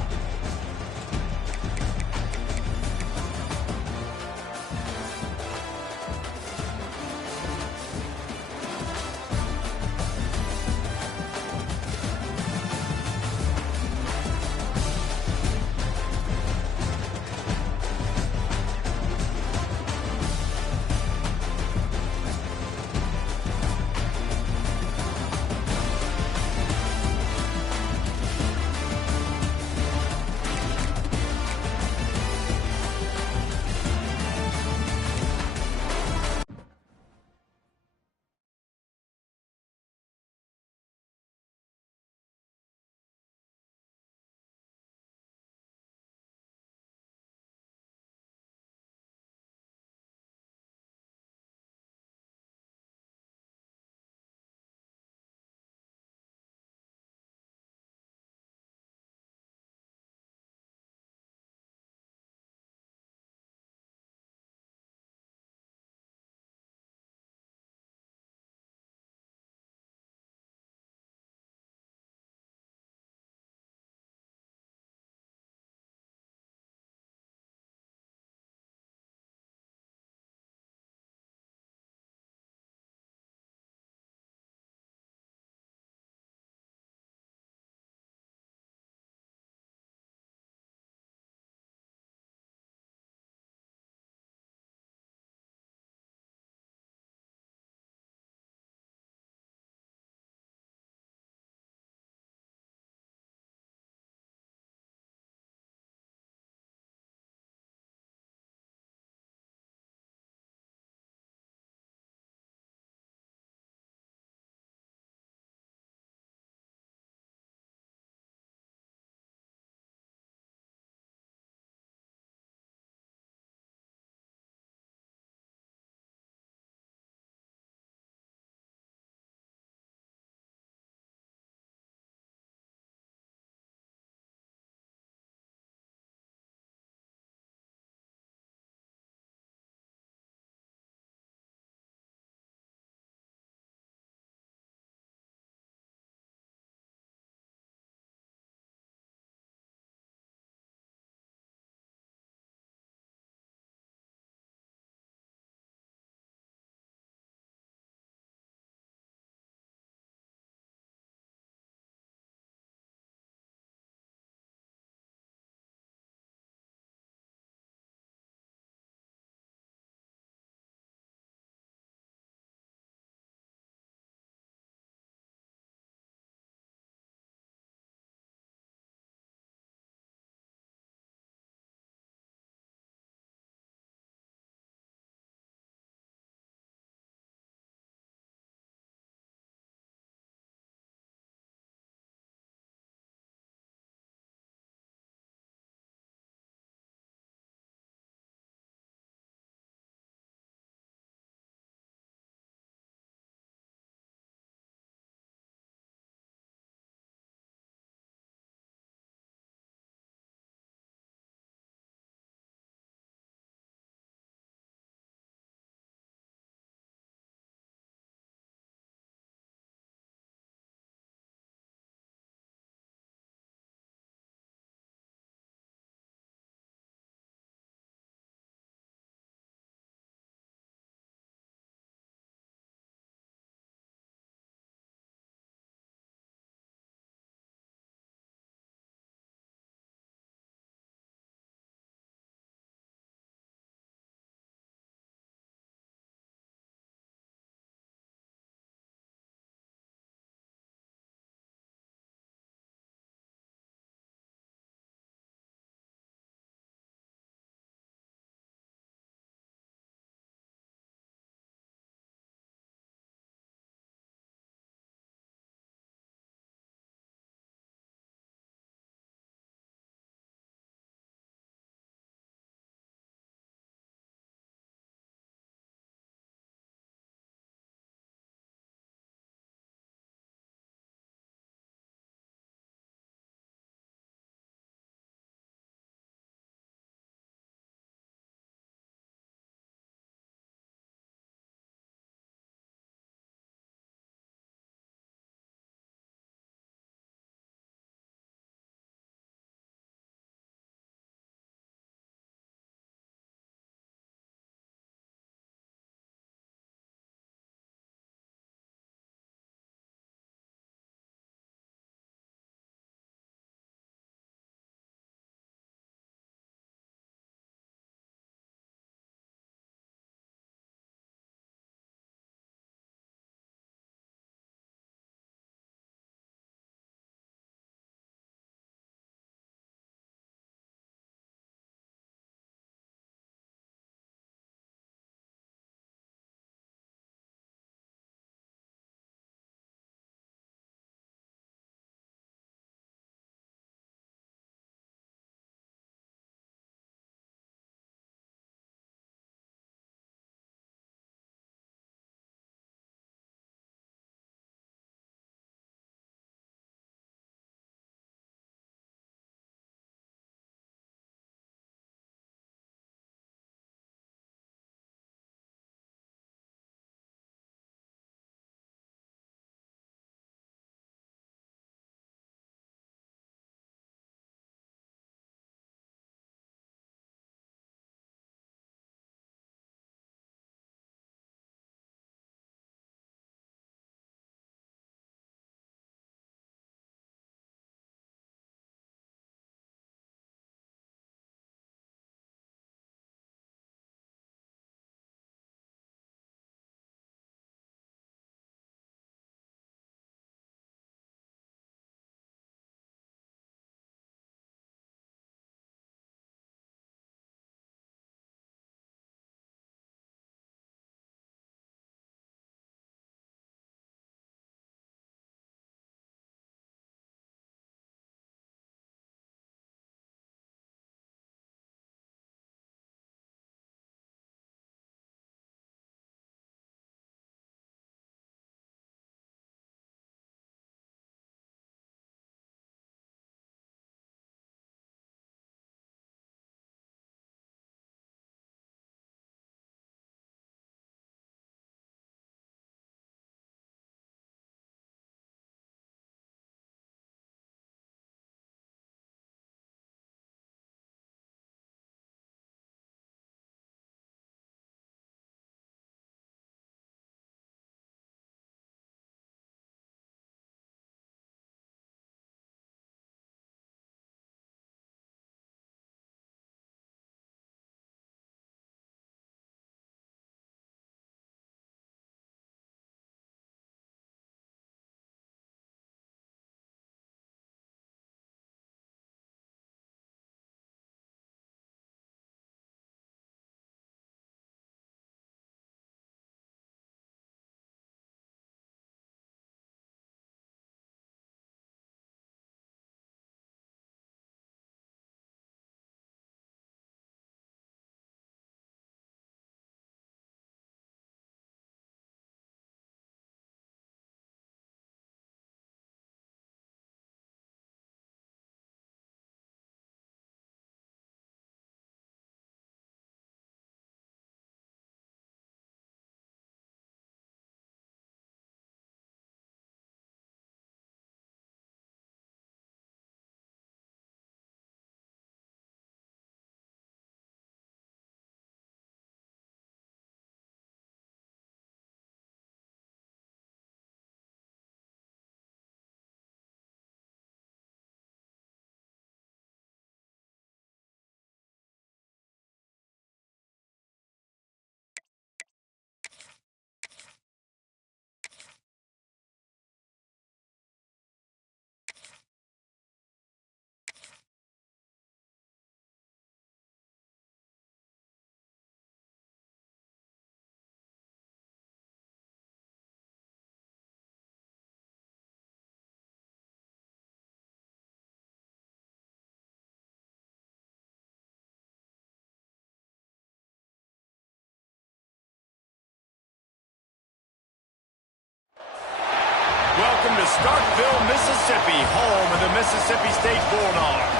welcome to Starkville, Mississippi, home of the Mississippi State Bulldogs.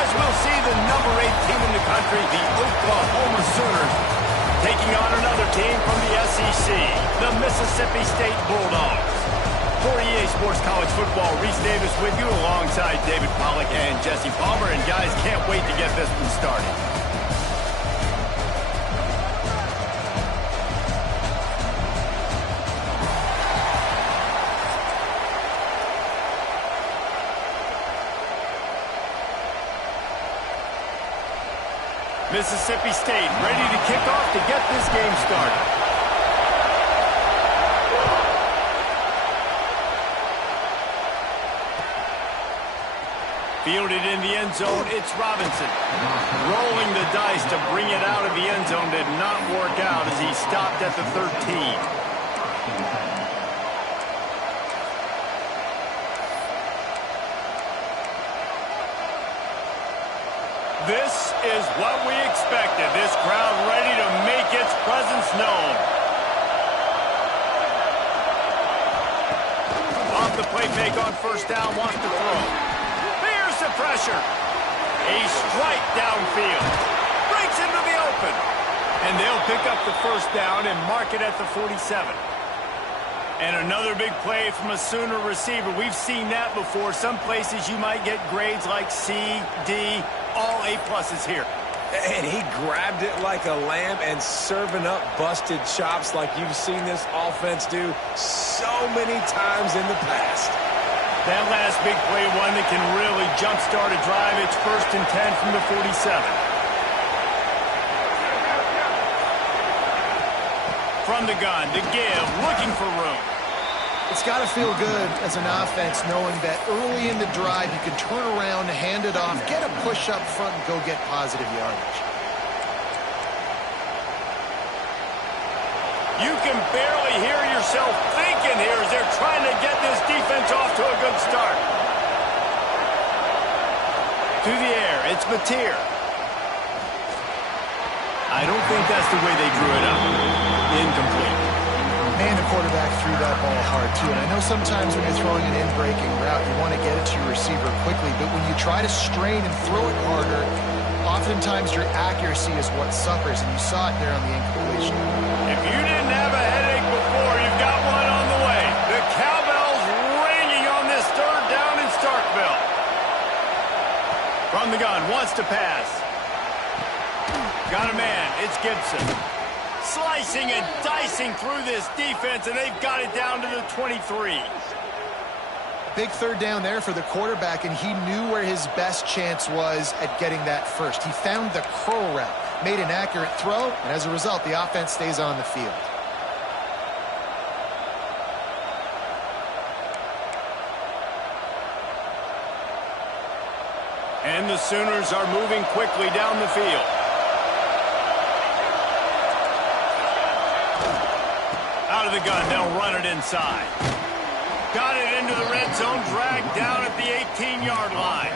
As we'll see, the number 8 team in the country, the Oklahoma Sooners, taking on another team from the SEC, the Mississippi State Bulldogs. For EA Sports College Football, Reese Davis with you alongside David Pollack and Jesse Palmer. And guys, can't wait to get this one started. Mississippi State ready to kick off to get this game started. Fielded in the end zone, it's Robinson. Rolling the dice to bring it out of the end zone did not work out as he stopped at the 13. This is what we expected. This crowd ready to make its presence known. Off the play fake on first down, wants to throw. The pressure. A strike downfield. Breaks into the open. And they'll pick up the first down and mark it at the 47. And another big play from a Sooner receiver. We've seen that before. Some places you might get grades like C, D, all A+ here. And he grabbed it like a lamb and serving up busted chops like you've seen this offense do so many times in the past. That last big play, one that can really jumpstart a drive. It's 1st and 10 from the 47. From the gun, to give, looking for room. It's got to feel good as an offense knowing that early in the drive you can turn around, hand it off, get a push up front, and go get positive yardage. You can barely hear yourself thinking here as they're trying to get this defense off to a good start. To the air, it's Mateer. I don't think that's the way they drew it up. Incomplete. Man, the quarterback threw that ball hard, too. And I know sometimes when you're throwing an in-breaking route, you want to get it to your receiver quickly. But when you try to strain and throw it harder, oftentimes your accuracy is what suffers. And you saw it there on the incompletion. If you didn't have a headache before, you've got one on the way. The cowbell's ringing on this 3rd down in Starkville. From the gun, wants to pass. Got a man, it's Gibson. Slicing and dicing through this defense, and they've got it down to the 23. Big 3rd down there for the quarterback, and he knew where his best chance was at getting that first. He found the curl route, made an accurate throw, and as a result, the offense stays on the field. And the Sooners are moving quickly down the field. Out of the gun, they'll run it inside. Got it into the red zone, dragged down at the 18-yard line.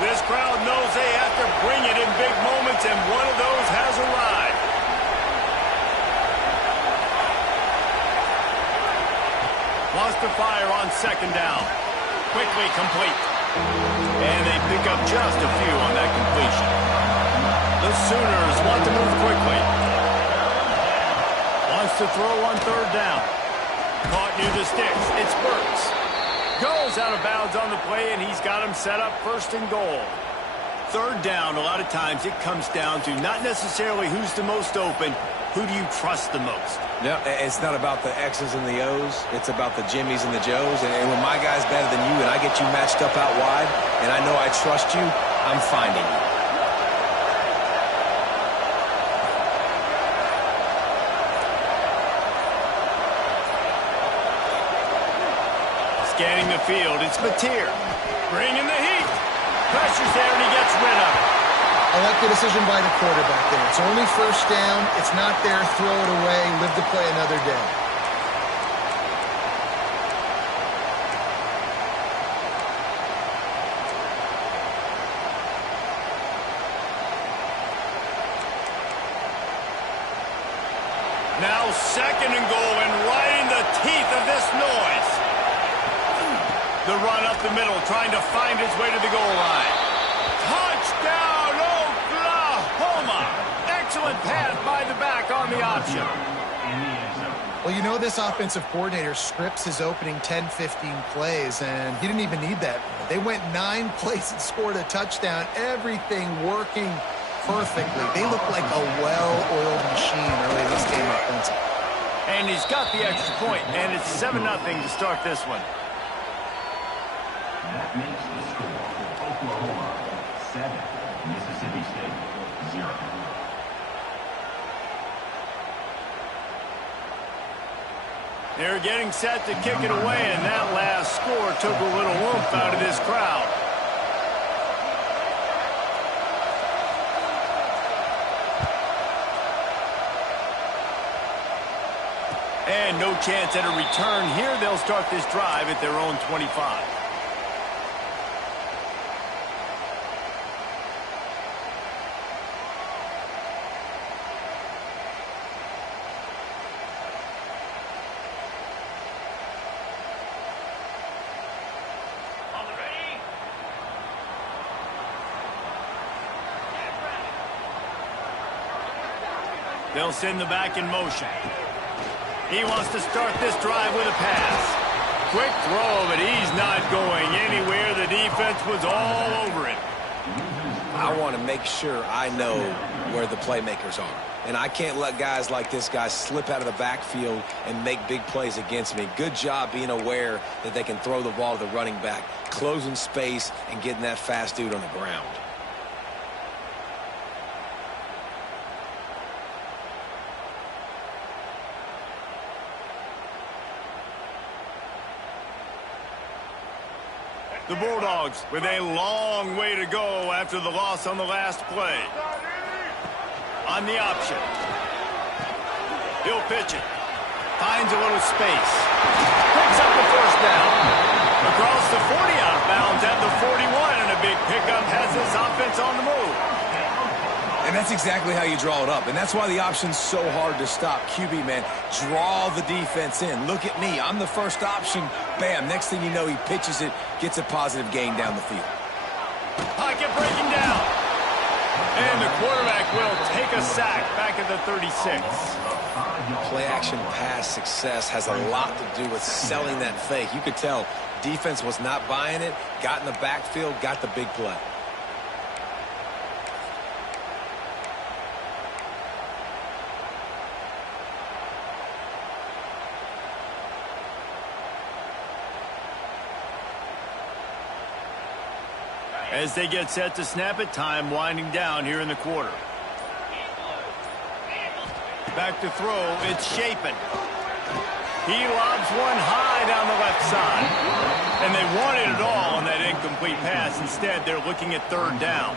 This crowd knows they have to bring it in big moments, and one of those has arrived. Wants to fire on 2nd down. Quickly complete. And they pick up just a few on that completion. The Sooners want to move quickly. Wants to throw on 3rd down. Caught near the sticks. It's Burks. Goes out of bounds on the play, and he's got him set up 1st and goal. 3rd down, a lot of times it comes down to not necessarily who's the most open, who do you trust the most? No, it's not about the X's and the O's. It's about the Jimmys and the Joes. And when my guy's better than you and I get you matched up out wide, and I know I trust you, I'm finding you. Scanning the field, it's Mateer. Bringing the heat. Pressure's there, and he gets rid of it. I like the decision by the quarterback there. It's only 1st down. It's not there. Throw it away. Live to play another day. Now 2nd and goal, and right in the teeth of this noise. The run up the middle, trying to find his way to the goal line. Touchdown, Oklahoma! Excellent pass by the back on the option. Well, you know this offensive coordinator scripts his opening 10-15 plays, and he didn't even need that. They went 9 plays and scored a touchdown. Everything working perfectly. They look like a well-oiled machine early in this game offensively. And he's got the extra point, and it's 7-0 to start this one. That makes the score for Oklahoma 7, Mississippi State 0. They're getting set to kick it away, and that last score took a little oomph out of this crowd. And no chance at a return here. They'll start this drive at their own 25. They'll send the back in motion. He wants to start this drive with a pass. Quick throw, but he's not going anywhere. The defense was all over it. I want to make sure I know where the playmakers are. And I can't let guys like this guy slip out of the backfield and make big plays against me. Good job being aware that they can throw the ball to the running back, closing space, and getting that fast dude on the ground. The Bulldogs with a long way to go after the loss on the last play. On the option. He'll pitch it. Finds a little space. Picks up the first down. Across the 40 out of bounds at the 41, and a big pickup has this offense on the move. And that's exactly how you draw it up. And that's why the option's so hard to stop. QB, man, draw the defense in. Look at me. I'm the first option. Bam. Next thing you know, he pitches it, gets a positive gain down the field. Pocket breaking down. And the quarterback will take a sack back at the 36. Play-action pass success has a lot to do with selling that fake. You could tell defense was not buying it, got in the backfield, got the big play. As they get set to snap it, time winding down here in the quarter. Back to throw, it's Shapen. He lobs one high down the left side. And they wanted it all on that incomplete pass. Instead, they're looking at 3rd down.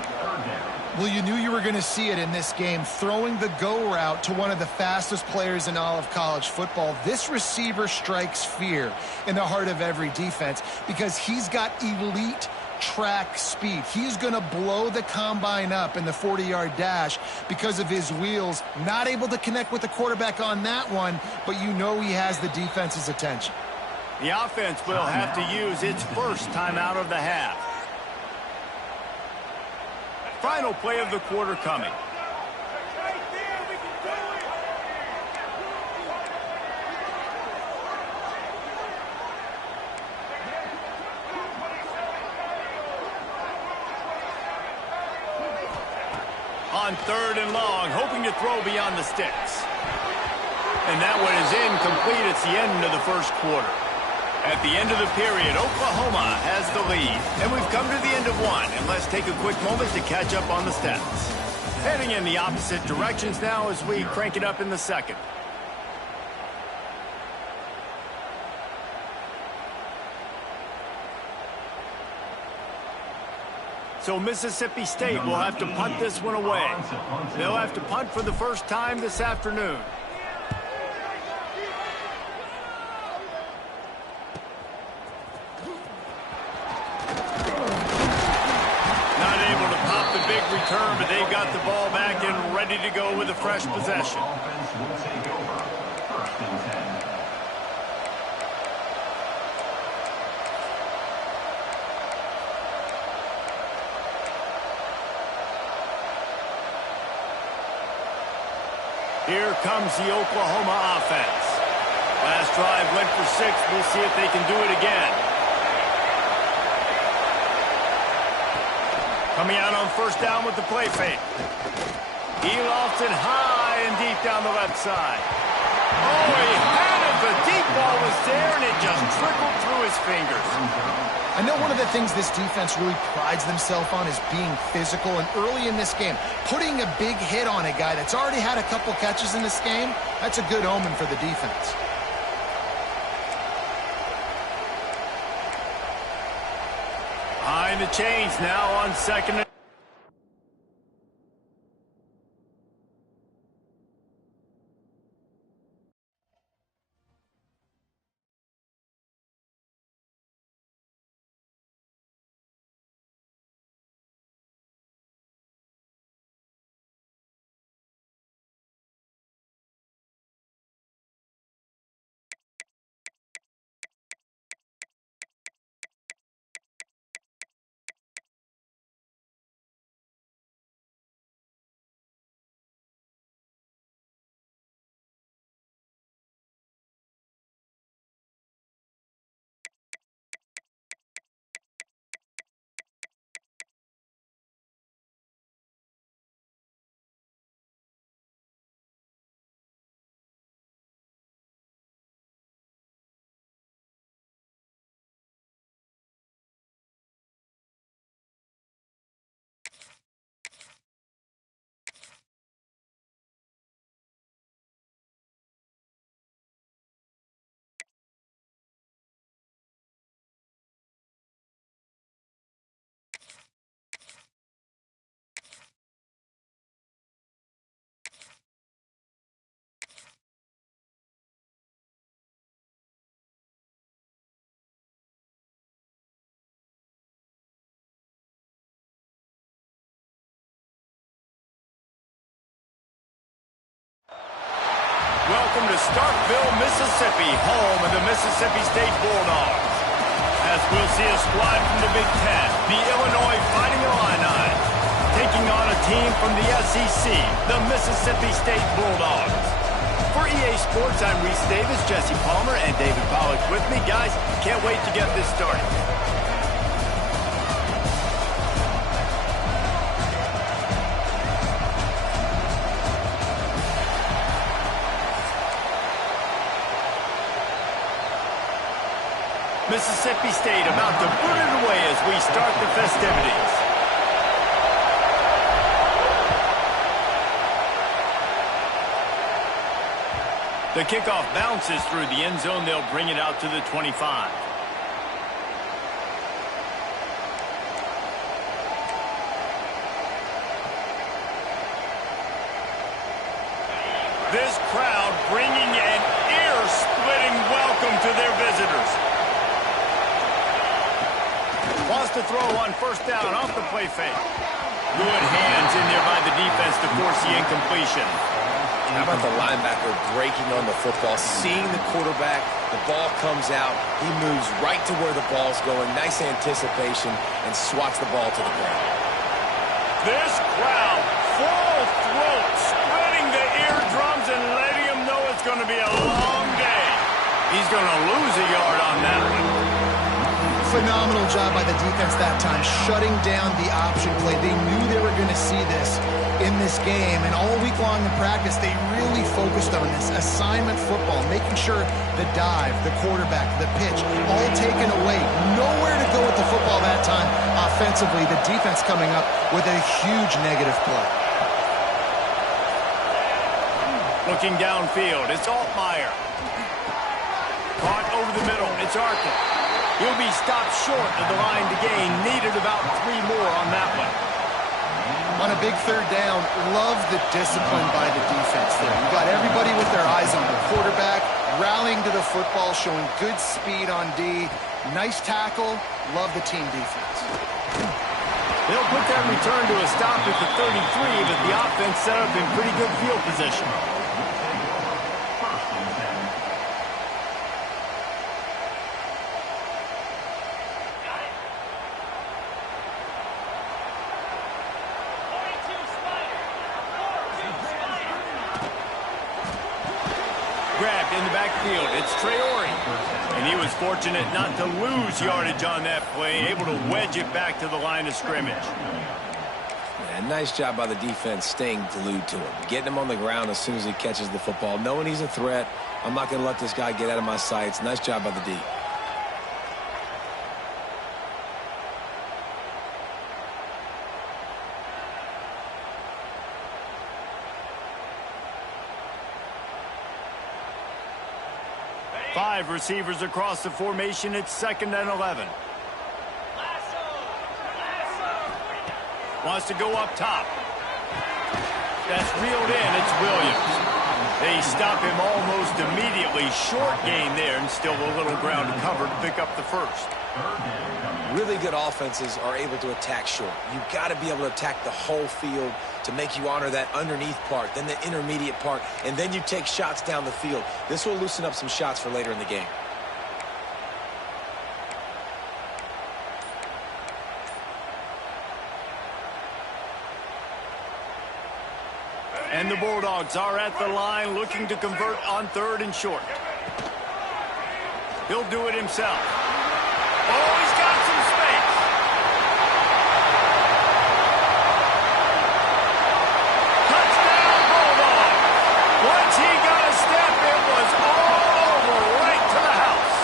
Well, you knew you were going to see it in this game, throwing the go route to one of the fastest players in all of college football. This receiver strikes fear in the heart of every defense because he's got elite track speed. He's going to blow the combine up in the 40-yard dash because of his wheels. Not able to connect with the quarterback on that one, but you know he has the defense's attention. The offense will have to use its first timeout of the half. Final play of the quarter coming. On 3rd and long, hoping to throw beyond the sticks. And that one is incomplete. It's the end of the first quarter. At the end of the period, Oklahoma has the lead. And we've come to the end of one. And let's take a quick moment to catch up on the stats. Heading in the opposite directions now as we crank it up in the second. So Mississippi State will have to punt this one away. They'll have to punt for the first time this afternoon. Not able to pop the big return, but they got the ball back and ready to go with a fresh possession. Offense will take over. 1st and 10. Here comes the Oklahoma offense. Last drive went for 6. We'll see if they can do it again. Coming out on 1st down with the play fake. He lofts it high and deep down the left side. Oh, he had it. The deep ball was there, and it just trickled through his fingers. I know one of the things this defense really prides themselves on is being physical, and early in this game, putting a big hit on a guy that's already had a couple catches in this game, that's a good omen for the defense. Behind the chains now on 2nd and welcome to Starkville, Mississippi, home of the Mississippi State Bulldogs. As we'll see a squad from the Big Ten, the Illinois Fighting Illini, taking on a team from the SEC, the Mississippi State Bulldogs. For EA Sports, I'm Reese Davis, Jesse Palmer, and David Pollock with me. Guys, can't wait to get this started. Mississippi State about to boot it away as we start the festivities. The kickoff bounces through the end zone. They'll bring it out to the 25. This crowd bringing an ear-splitting welcome to their visitors. Wants to throw on 1st down off the play fake. Good hands in there by the defense to force the incompletion. How about the linebacker breaking on the football, seeing the quarterback, the ball comes out, he moves right to where the ball's going, nice anticipation, and swats the ball to the ground. This crowd, full throat, spreading the eardrums and letting him know it's going to be a long day. He's going to lose a yard on that one. Phenomenal job by the defense that time, shutting down the option play. They knew they were going to see this in this game, and all week long in practice, they really focused on this assignment football, making sure the dive, the quarterback, the pitch, all taken away. Nowhere to go with the football that time offensively. The defense coming up with a huge negative play. Looking downfield, it's Altmaier. Caught over the middle, it's Arkin. He'll be stopped short of the line to gain. Needed about 3 more on that one. On a big 3rd down, love the discipline by the defense there. You got everybody with their eyes on the quarterback, rallying to the football, showing good speed on D. Nice tackle. Love the team defense. They'll put that return to a stop at the 33, but the offense set up in pretty good field position. Grabbed in the backfield. It's Traore. And he was fortunate not to lose yardage on that play, able to wedge it back to the line of scrimmage. Yeah, nice job by the defense staying glued to him. Getting him on the ground as soon as he catches the football. Knowing he's a threat, I'm not going to let this guy get out of my sights. Nice job by the D. Five receivers across the formation. It's 2nd and 11. Wants to go up top. That's reeled in. It's Williams. They stop him almost immediately. Short gain there, and still a little ground to cover to pick up the first. Really good offenses are able to attack short. You've got to be able to attack the whole field to make you honor that underneath part, then the intermediate part, and then you take shots down the field. This will loosen up some shots for later in the game. And the Bulldogs are at the line looking to convert on 3rd and short. He'll do it himself. Oh, he's got some space. Touchdown, Bulldogs. Once he got a step, it was all over, right to the house.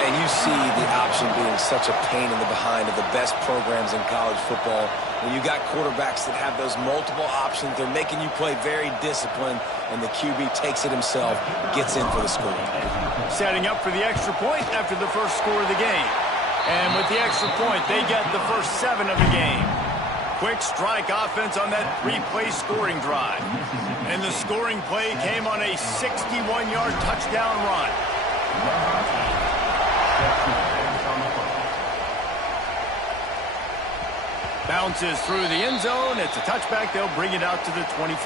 And you see the option being such a pain in the behind of the best programs in college football. When you got quarterbacks that have those multiple options, they're making you play very disciplined, and the QB takes it himself, gets in for the score. Setting up for the extra point after the first score of the game. And with the extra point, they get the first 7 of the game. Quick strike offense on that 3-play scoring drive. And the scoring play came on a 61-yard touchdown run. Bounces through the end zone. It's a touchback. They'll bring it out to the 25.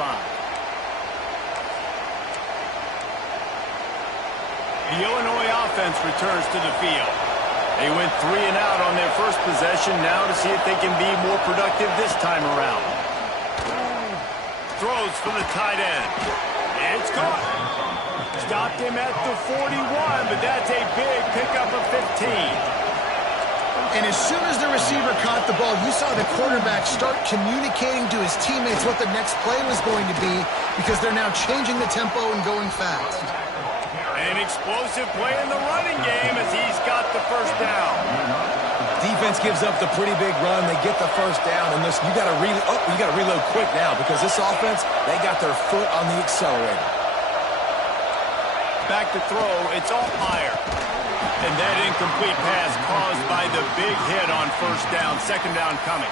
The Illinois offense returns to the field. They went 3 and out on their first possession. Now to see if they can be more productive this time around. Throws for the tight end. It's caught. Stopped him at the 41, but that's a big pickup of 15. And as soon as the receiver caught the ball, you saw the quarterback start communicating to his teammates what the next play was going to be, because they're now changing the tempo and going fast. An explosive play in the running game as he's got the first down. Defense gives up the pretty big run. They get the first down, and this, you got to reload quick now, because this offense, they got their foot on the accelerator. Back to throw. It's Altmaier. And that incomplete pass caused by the big hit on first down. 2nd down coming.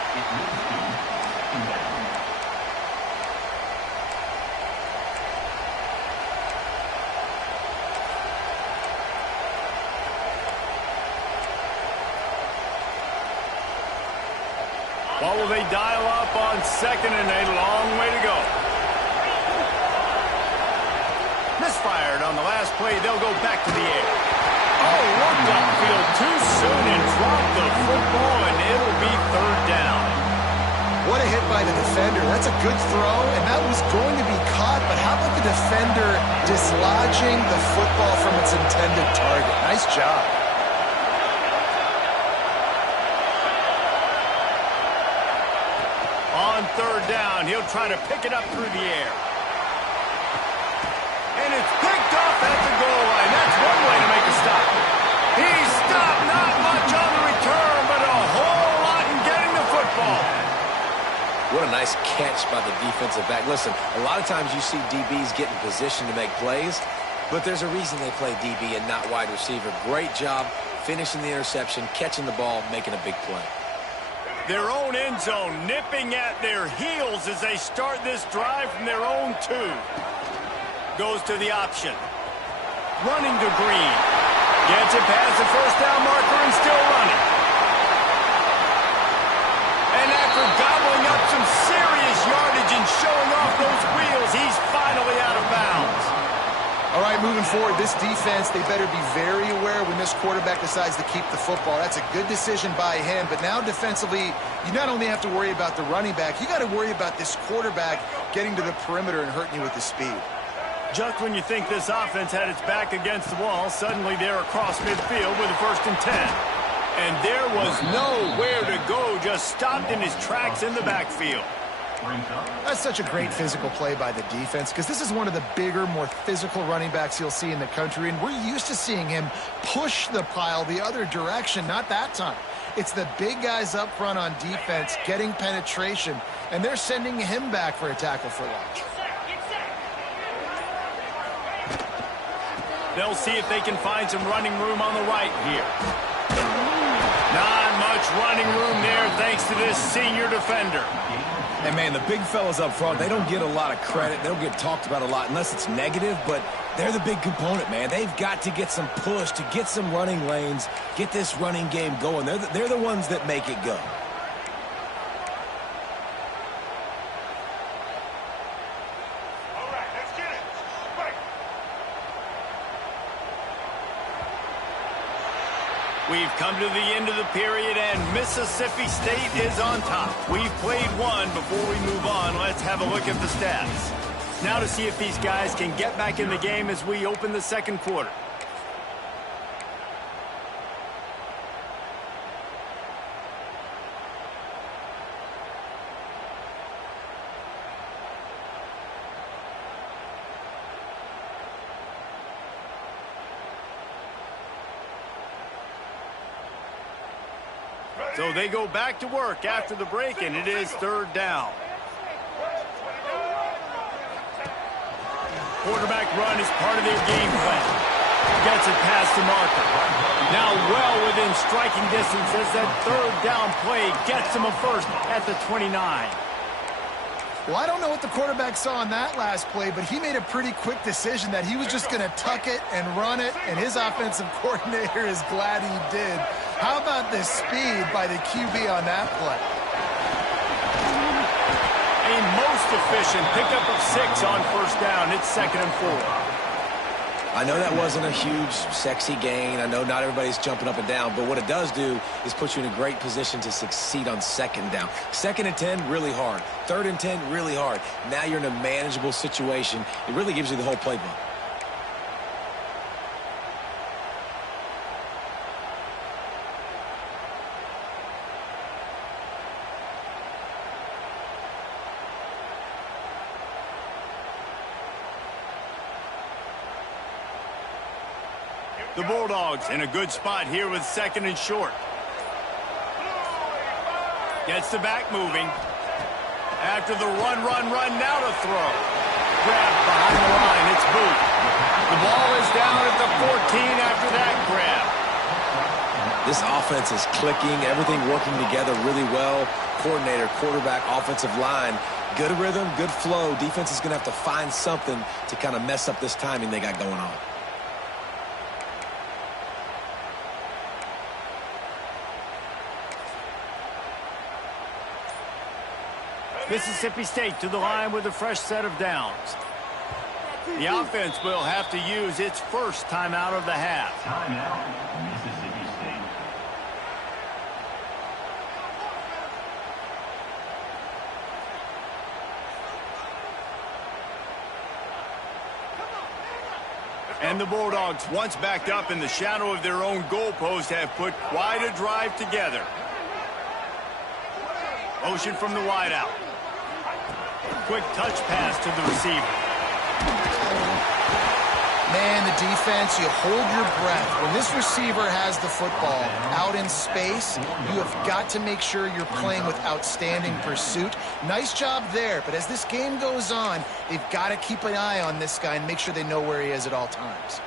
What will they dial up on 2nd and a long way to go? Misfired on the last play. They'll go back to the air. Oh, looked upfield too soon and dropped the football, and it'll be 3rd down. What a hit by the defender. That's a good throw, and that was going to be caught, but how about the defender dislodging the football from its intended target? Nice job. On 3rd down, he'll try to pick it up through the air. And it's picked up at the goal line. That's one way to make a stop. He stopped, not much on the return, but a whole lot in getting the football. What a nice catch by the defensive back. Listen, a lot of times you see DBs get in position to make plays, but there's a reason they play DB and not wide receiver. Great job finishing the interception, catching the ball, making a big play. Their own end zone nipping at their heels as they start this drive from their own 2. Goes to the option. Running to Green. Gets it past the first down marker and still running. And showing off those wheels, he's finally out of bounds. All right, moving forward, this defense, they better be very aware when this quarterback decides to keep the football. That's a good decision by him, but now defensively, you not only have to worry about the running back, you got to worry about this quarterback getting to the perimeter and hurting you with the speed. Just when you think this offense had its back against the wall, suddenly they're across midfield with a 1st and 10. And there was nowhere to go, just stopped in his tracks in the backfield. That's such a great physical play by the defense because this is one of the bigger, more physical running backs you'll see in the country, and we're used to seeing him push the pile the other direction, not that time. It's the big guys up front on defense getting penetration, and they're sending him back for a tackle for loss. They'll see if they can find some running room on the right here. Not much running room there thanks to this senior defender. And, man, the big fellas up front, they don't get a lot of credit. They don't get talked about a lot unless it's negative, but they're the big component, man. They've got to get some push, to get some running lanes, get this running game going. They're the ones that make it go. We've come to the end of the period, and Mississippi State is on top. We've played one. Before we move on, let's have a look at the stats. Now to see if these guys can get back in the game as we open the 2nd quarter. So they go back to work after the break, and it is 3rd down. Quarterback run is part of their game plan. Gets it past the marker. Now well within striking distance as that 3rd down play gets him a first at the 29. Well, I don't know what the quarterback saw on that last play, but he made a pretty quick decision that he was just going to tuck it and run it, and his offensive coordinator is glad he did. How about the speed by the QB on that play? A most efficient pickup of 6 on 1st down. It's 2nd and 4. I know that wasn't a huge, sexy gain. I know not everybody's jumping up and down, but what it does do is put you in a great position to succeed on 2nd down. 2nd and 10, really hard. 3rd and 10, really hard. Now you're in a manageable situation. It really gives you the whole playbook. The Bulldogs in a good spot here with 2nd and short. Gets the back moving. After the run, now to throw. Grab behind the line, it's Boot. The ball is down at the 14 after that grab. This offense is clicking, everything working together really well. Coordinator, quarterback, offensive line. Good rhythm, good flow. Defense is going to have to find something to kind of mess up this timing they got going on. Mississippi State to the line with a fresh set of downs. The offense will have to use its first timeout of the half. Timeout, Mississippi State. And the Bulldogs, once backed up in the shadow of their own goalpost, have put quite a drive together. Motion from the wideout. Quick touch pass to the receiver. Man, the defense, you hold your breath. When this receiver has the football out in space, you have got to make sure you're playing with outstanding pursuit. Nice job there, but as this game goes on, they've got to keep an eye on this guy and make sure they know where he is at all times.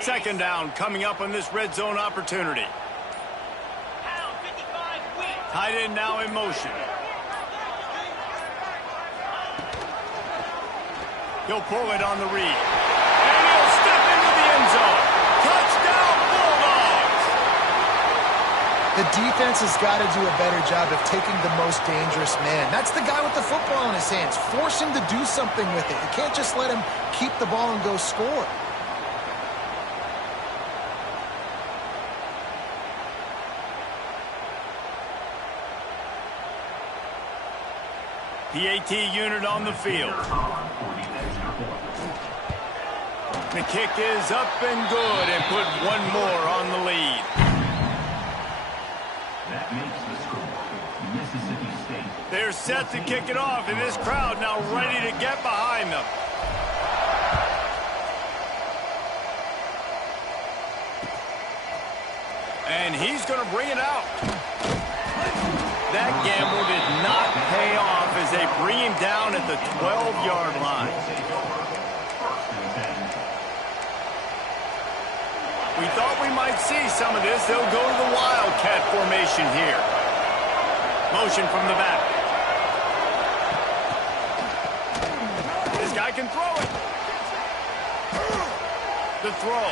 Second down coming up on this red zone opportunity. Tight end now in motion. He'll pull it on the read. And he'll step into the end zone. Touchdown, Bulldogs! The defense has got to do a better job of taking the most dangerous man. That's the guy with the football in his hands. Force him to do something with it. You can't just let him keep the ball and go score. PAT unit on the field. The kick is up and good and put one more on the lead. That makes the score. Mississippi State. They're set to kick it off, and this crowd now ready to get behind them. And he's going to bring it out. That gamble did not pay off as they bring him down at the 12-yard line. We thought we might see some of this. They'll go to the Wildcat formation here. Motion from the back. This guy can throw it. The throw.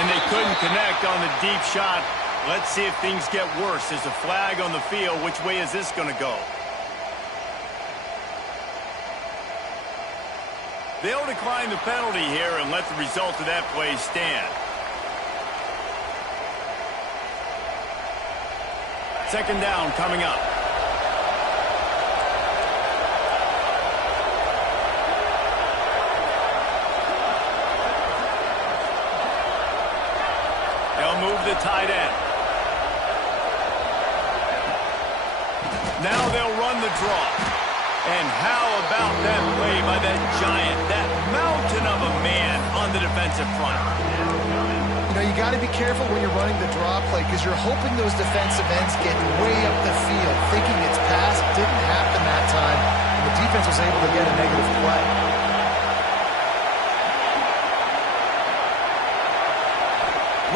And they couldn't connect on the deep shot. Let's see if things get worse. There's a flag on the field. Which way is this going to go? They'll decline the penalty here and let the result of that play stand. Second down coming up. They'll move the tight end. Now they'll run the draw. And how about that play by that giant, that mountain of a man on the defensive front? You know, you got to be careful when you're running the draw play because you're hoping those defensive ends get way up the field, thinking it's pass. Didn't happen that time, and the defense was able to get a negative play.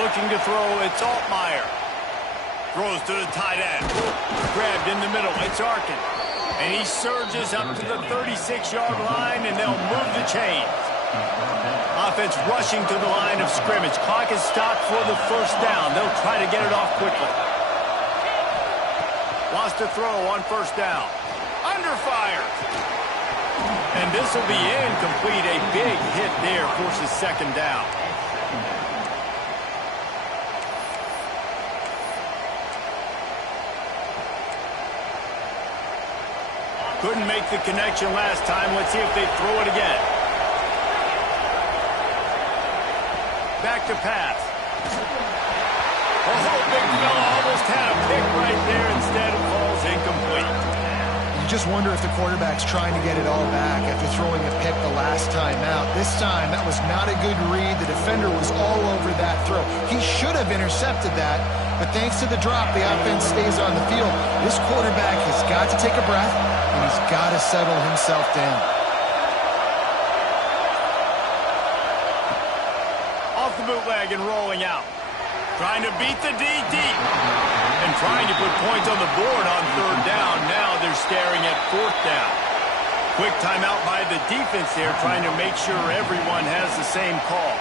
Looking to throw, it's Altmaier. Throws to the tight end. Grabbed in the middle, it's Arkin. And he surges up to the 36-yard line, and they'll move the chains. Offense rushing to the line of scrimmage. Clock is stopped for the first down. They'll try to get it off quickly. Wants to throw on first down. Under fire. And this will be incomplete. A big hit there forces second down. Couldn't make the connection last time. Let's see if they throw it again. Back to pass. Oh, big fella almost had a pick right there. Instead, it falls incomplete. You just wonder if the quarterback's trying to get it all back after throwing a pick the last time out. This time, that was not a good read. The defender was all over that throw. He should have intercepted that, but thanks to the drop, the offense stays on the field. This quarterback has got to take a breath, and he's got to settle himself down. Off the bootleg and rolling out. Trying to beat the DT. And trying to put points on the board on third down. Now they're staring at fourth down. Quick timeout by the defense there, trying to make sure everyone has the same call.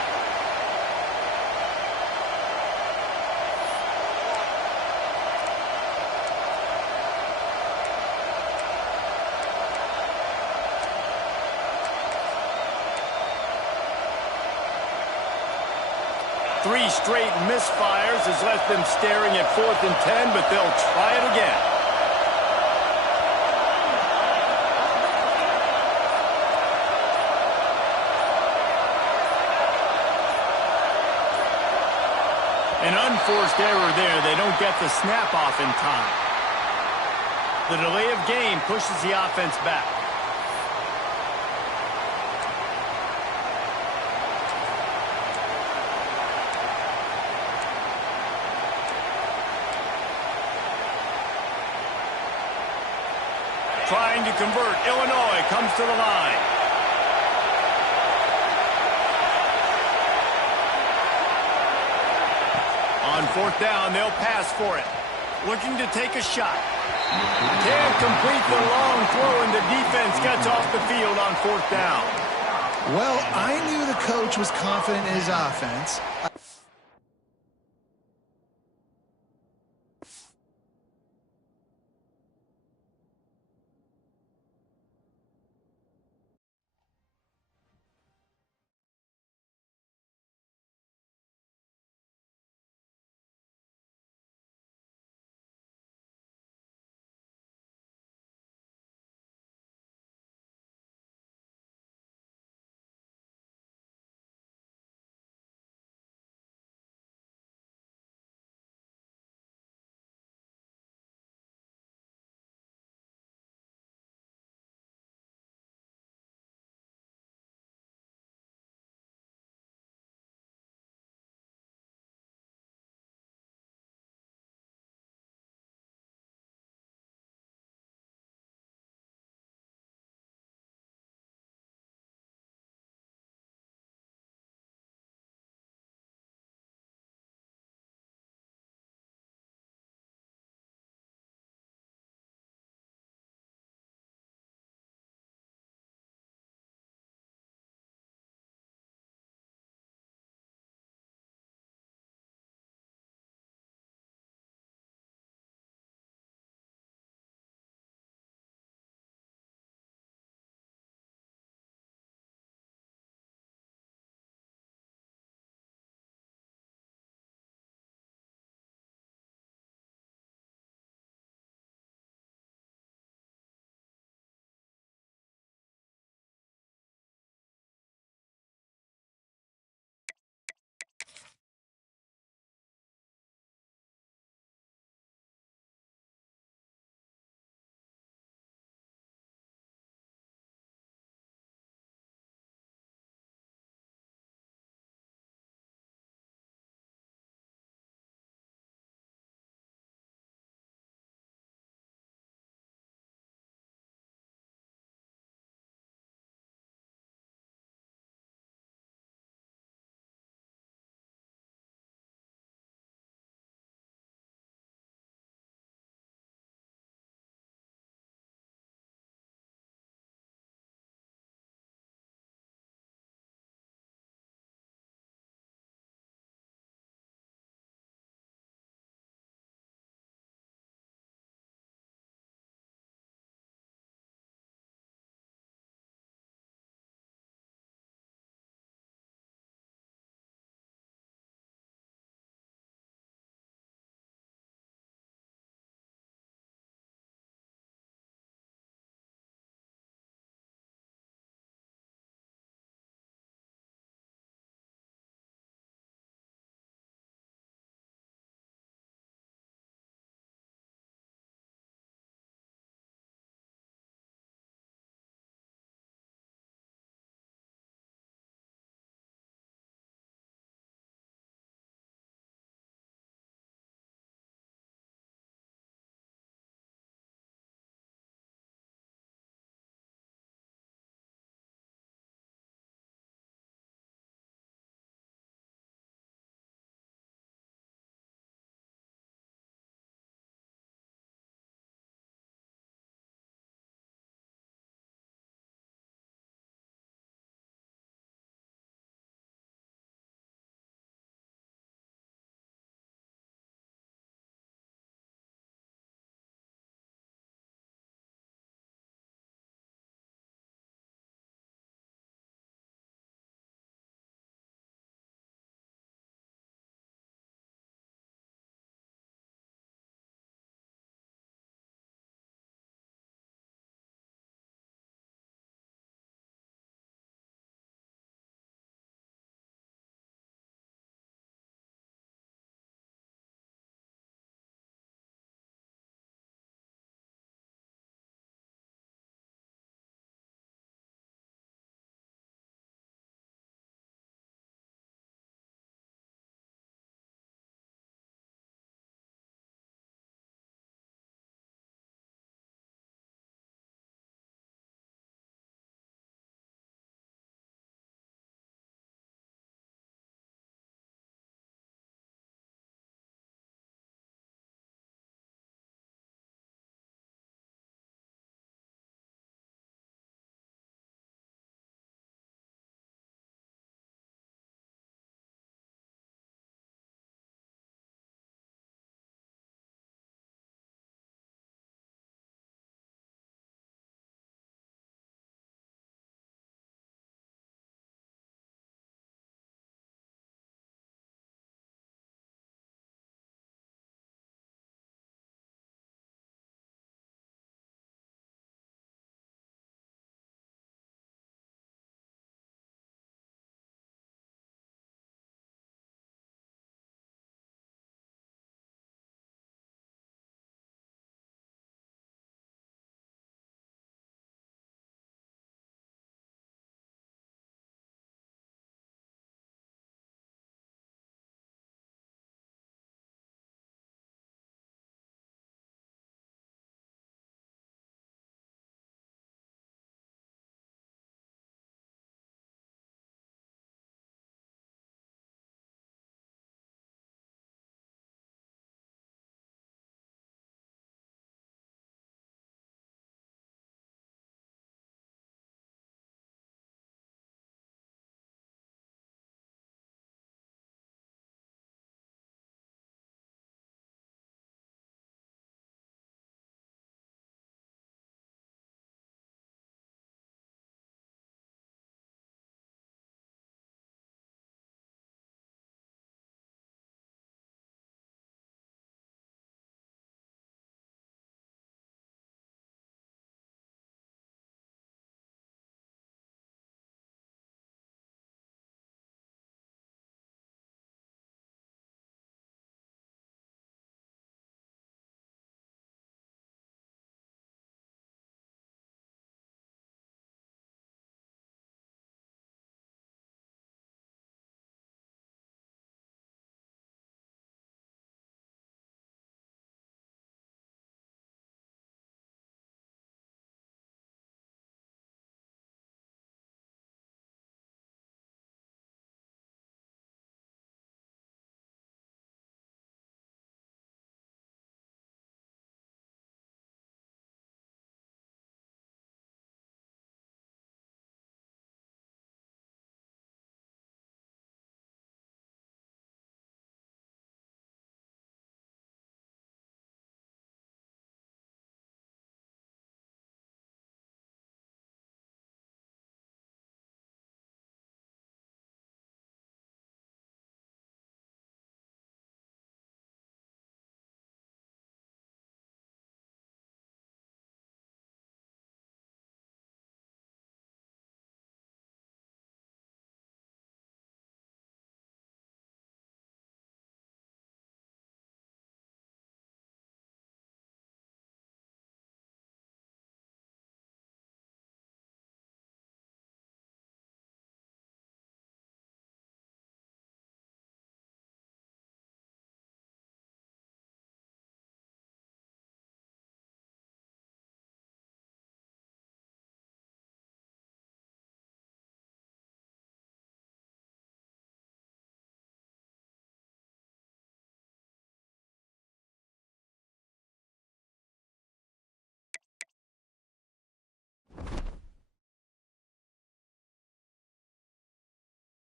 Three straight misfires has left them staring at 4th and 10, but they'll try it again. An unforced error there. They don't get the snap off in time. The delay of game pushes the offense back. Trying to convert. Illinois comes to the line. On fourth down, they'll pass for it. Looking to take a shot. Can't complete the long throw, and the defense gets off the field on fourth down. Well, I knew the coach was confident in his offense.